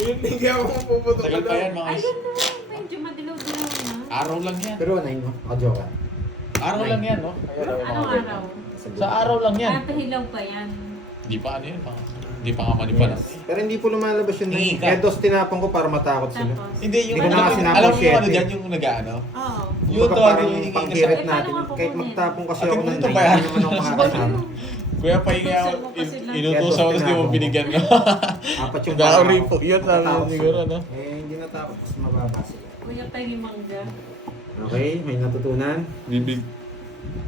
Yung tigaw mo puputok Matagal pa yan mga is. Ayun na, medyo madilaw-dilaw na. Araw lang yan. Pero ano yun, nakajoke ka. Araw lang yan, no? Anong araw? Sa araw lang yan. Pahilaw pa yan. Hindi pa ano yun, hindi pa nga manipalat. Pero hindi po lumalabas yun. Hingi ka. Kaya dos tinapon ko para matakot sila. Tapos, Hindi, yung Hindi ko na kasi alam mo yung ano na-appreciate dyan, yung nag-ano? oo. Yung Kumbaga to, parang yung panghirit Eh, natin. paano nga Kahit kukunin? magtapon kasi Ate, ako ng ganito nine, ba yan? hindi naman ako makakasama. Kuya, pahinga ako, Buksan mo pa sila. inutusan ko, tapos di mo binigyan ko. Apat yung Nag-aari parang po. Yun, sabi natatakot siguro, sila. no? Eh, hindi natakot kasi mababa sila. Kuya tayo yung mangga. Okay, may natutunan. Bibig.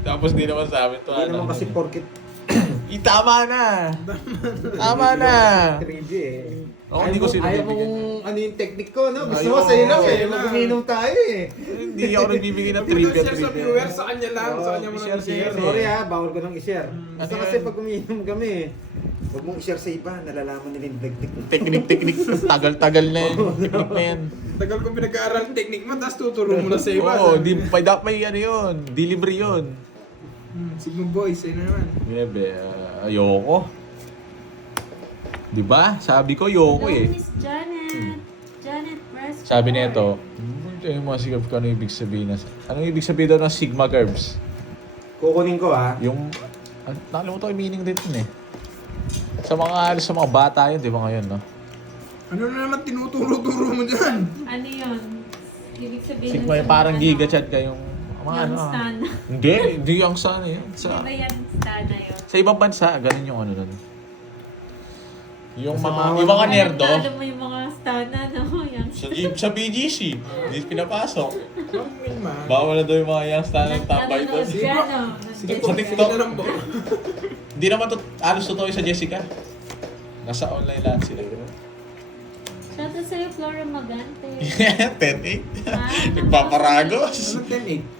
Tapos di naman sa amin to. Hindi naman kasi porkit Tama na! Tama na! 3G eh. Oo, hindi ko sila Ayaw bibigyan. mong ano yung technique ko, no? Gusto Ayaw mo sa'yo lang ko, eh. sa'yo lang. Mag-uminom tayo eh. Hindi ako nagbibigay ng Huwag mo trivia. share sa viewers, sa kanya lang. Sa kanya mo lang share. share. Sorry ha, bawal ko nang i-share. Basta Ano kasi yan? pag umiinom kami, huwag mong i-share sa iba, nalalaman nila yung technique. Technique. Tagal-tagal na yun. Technique na yan. Tagal ko pinag-aaral ang technique mo, tapos tuturo mo na sa iba. Oo, di pa may ano yun. Delivery yun. Sigma boys, ayun na naman. Bebe, ayoko. Di ba? Sabi ko, ayoko Hello, eh. Miss Janet. Janet Prescott. Sabi nito, ito yung mga sigab ko ano ibig sabihin na. Anong ibig sabihin daw ng Sigma curves? Kukunin ko ha. Yung, nakalimutan ko yung meaning din yun eh. Sa mga bata yun, di ba ngayon, no? Ano na naman tinuturo-turo mo dyan? Ano yun? Ibig sabihin Sigma, ng parang ano, gigachat ka yung mga yung ano. stana. Hindi yung sana yun. Di ba yan stana yun? Sa ibang bansa, ganun yung ano nun. Yung Sa mga, bawat- yung mga nerdo, Alam mo yung mga stana, no? Yung sa BGC, hindi pinapasok. Pangin man. Bawal na daw yung mga young standard tambay doon. Nanonood siya, no? Sige Sa po, TikTok. sige na lang po. Hindi naman to, alos totoo yung sa Jessica. Nasa online lahat sila. Shoutout sa'yo, Flora Magante. 10-8. Ah, Nagpaparagos. Ano 10-8?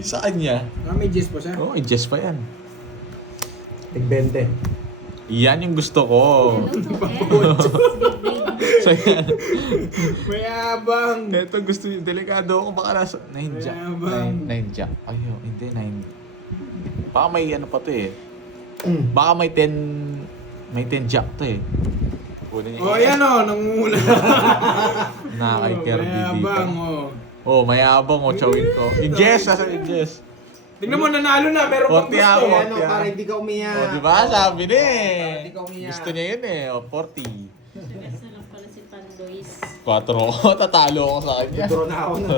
Sa kanya. Ah, may Jess pa siya. Oo, oh, Jess pa yan. Tig 20. Yan yung gusto ko. Hello po, So yan. Mayabang. Ito gusto niyo. Delikado ako. Baka nasa 9 jack. Mayabang. 9 jack. Ayo, hindi 9. Baka may ano pa to eh. Baka may 10. May 10 jack to eh. Kunin niya. Oh, yan o, nangunguna. Na kay Kirby dito. Mayabang o. Oh, mayabang oh, chawin ko. Yung Jess, nasa yung Jess. Tingnan mo, nanalo na, meron pang 40 gusto. ako. Ano, para hindi ka umiyak. Oh, di ba? Sabi na eh. Hindi ka umiyak. Gusto niya yun eh. Oh, 40. Nasa lang pala si Pandois. 4. Tatalo ako sa kanya. Draw na ako na.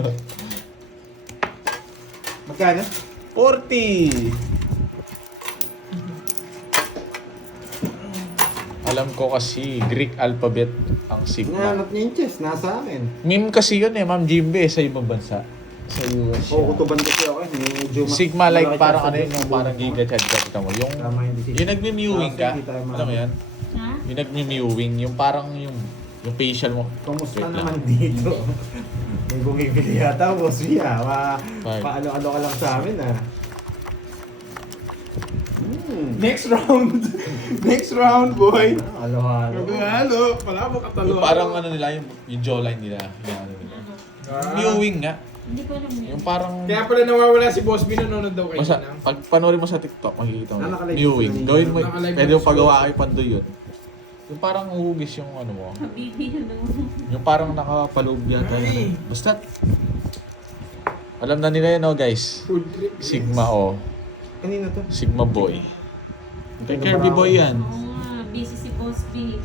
Magkano? 40. Alam ko kasi Greek alphabet ang Sigma. Nahanap niya yung chess, nasa akin. Meme kasi yun eh, Ma'am Jimbe, sa ibang bansa. Sa US Oo, siya. kutuban kasi ako eh. Medyo Sigma like malaki parang chance ano yun, sa yung buong parang ko. giga-chat ka mo. Tama yung decision. Yung nagme-mewing ka, Hindi tayo alam mo yan? Ha? Yung nagme-mewing, yung parang yung facial mo. Kamusta Wait lang. naman dito? May bumibili yata, boss Via. Five. Paano-ano ka lang sa amin ah. Next round. Next round, boy. Halo-halo. Halo. Pala mo katalo. Yung parang ano nila, yung jawline nila. Yung ano nila. Ah. Mewing nga. Hindi ko alam yun. Yung parang... Kaya pala nawawala si Boss B, nanonood daw kayo Basta, na. pag panoorin mo sa TikTok, makikita mo. Nakalive Mewing. na Gawin mo, Nakalive pwede na mo pagawa kay Pandoy yun. Yung parang uhugis yung ano mo. Habibi na lang. Yung parang nakapaloob yata. Ay. Basta, alam na nila yun, oh, guys. Food trip. Sigma, oh. Kanina to? Sigma boy. Kay Kirby boy yan. Oo nga, busy si Boss B.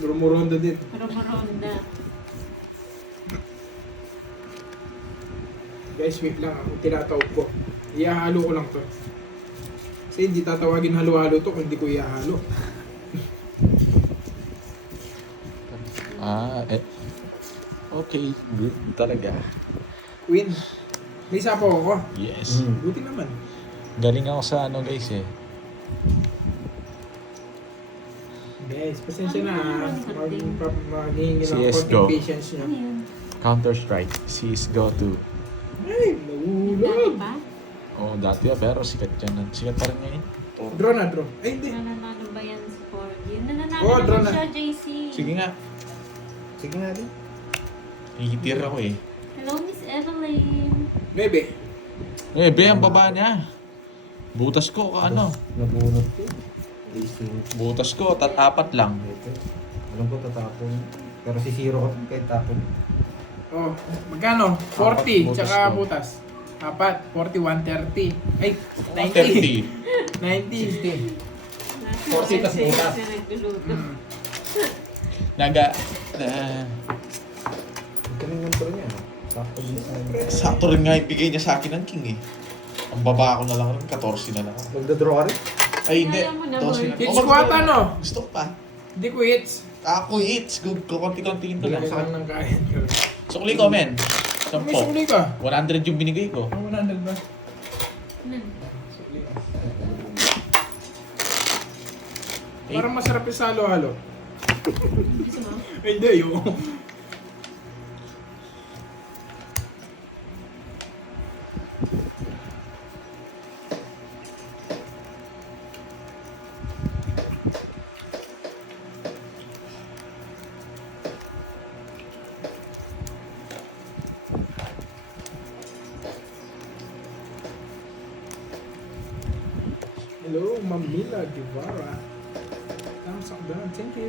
Rumuronda din. Pero maronda. Guys, wait lang. Ako tinatawag ko. Iahalo ko lang to. Kasi hindi tatawagin halo-halo to kung hindi ko iahalo. Okay, good talaga. Queen. May isa pa ako. Yes. Buti naman. Galing ako sa ano guys eh. Guys, pasensya na. Maghihingi ng CS:GO. konting patience nyo. Ano yun? Counter-Strike. CSGO 2. Ay, Dati nahulog. pa? Oh, dati pero sikat yan. Sikat pa rin ngayon. Draw na, draw. Ay, hindi. Nananalo ba yan si Corgi? Nananalo Oh, draw naman na. siya, JC. Sige nga. Sige nga din. Ihitir ako eh. Hello, Miss Evelyn. Bebe. Eh, be, ang baba niya. Butas ko, ano? Nabunot ko. Racing. Butas ko, apat lang. Ito. Alam ko tatapon. Pero sisiro ko kahit tapon. Oh, magkano? 40, Butas tsaka ko. butas. Apat, 40, 130. Ay, 30. 90. 40 tas butas. Kasi nagluluto. Naga... Ang galing ng pro niya. Sakto din sa sakto rin nga ibigay niya sa akin ng king eh. Ang baba ko na lang rin, 14 na lang ako. Magdadraw ka rin? Ay, hindi. Kaya mo na, 12 na. boy. Hits ko ata, no? Gusto ko pa. Hindi ko hits. Ako hits. Kukunti-kuntiin ko lang. Bilang sa ng kaya nyo. Sukli ko, men. May 10. suli ka. 100 yung binigay ko. Ang 100 ba? Ano? Suli ka. Parang masarap yung sa halo-halo. Gusto mo? Ay, hindi, yun. Hello, Mamila Guevara. Thumbs up down. Thank you.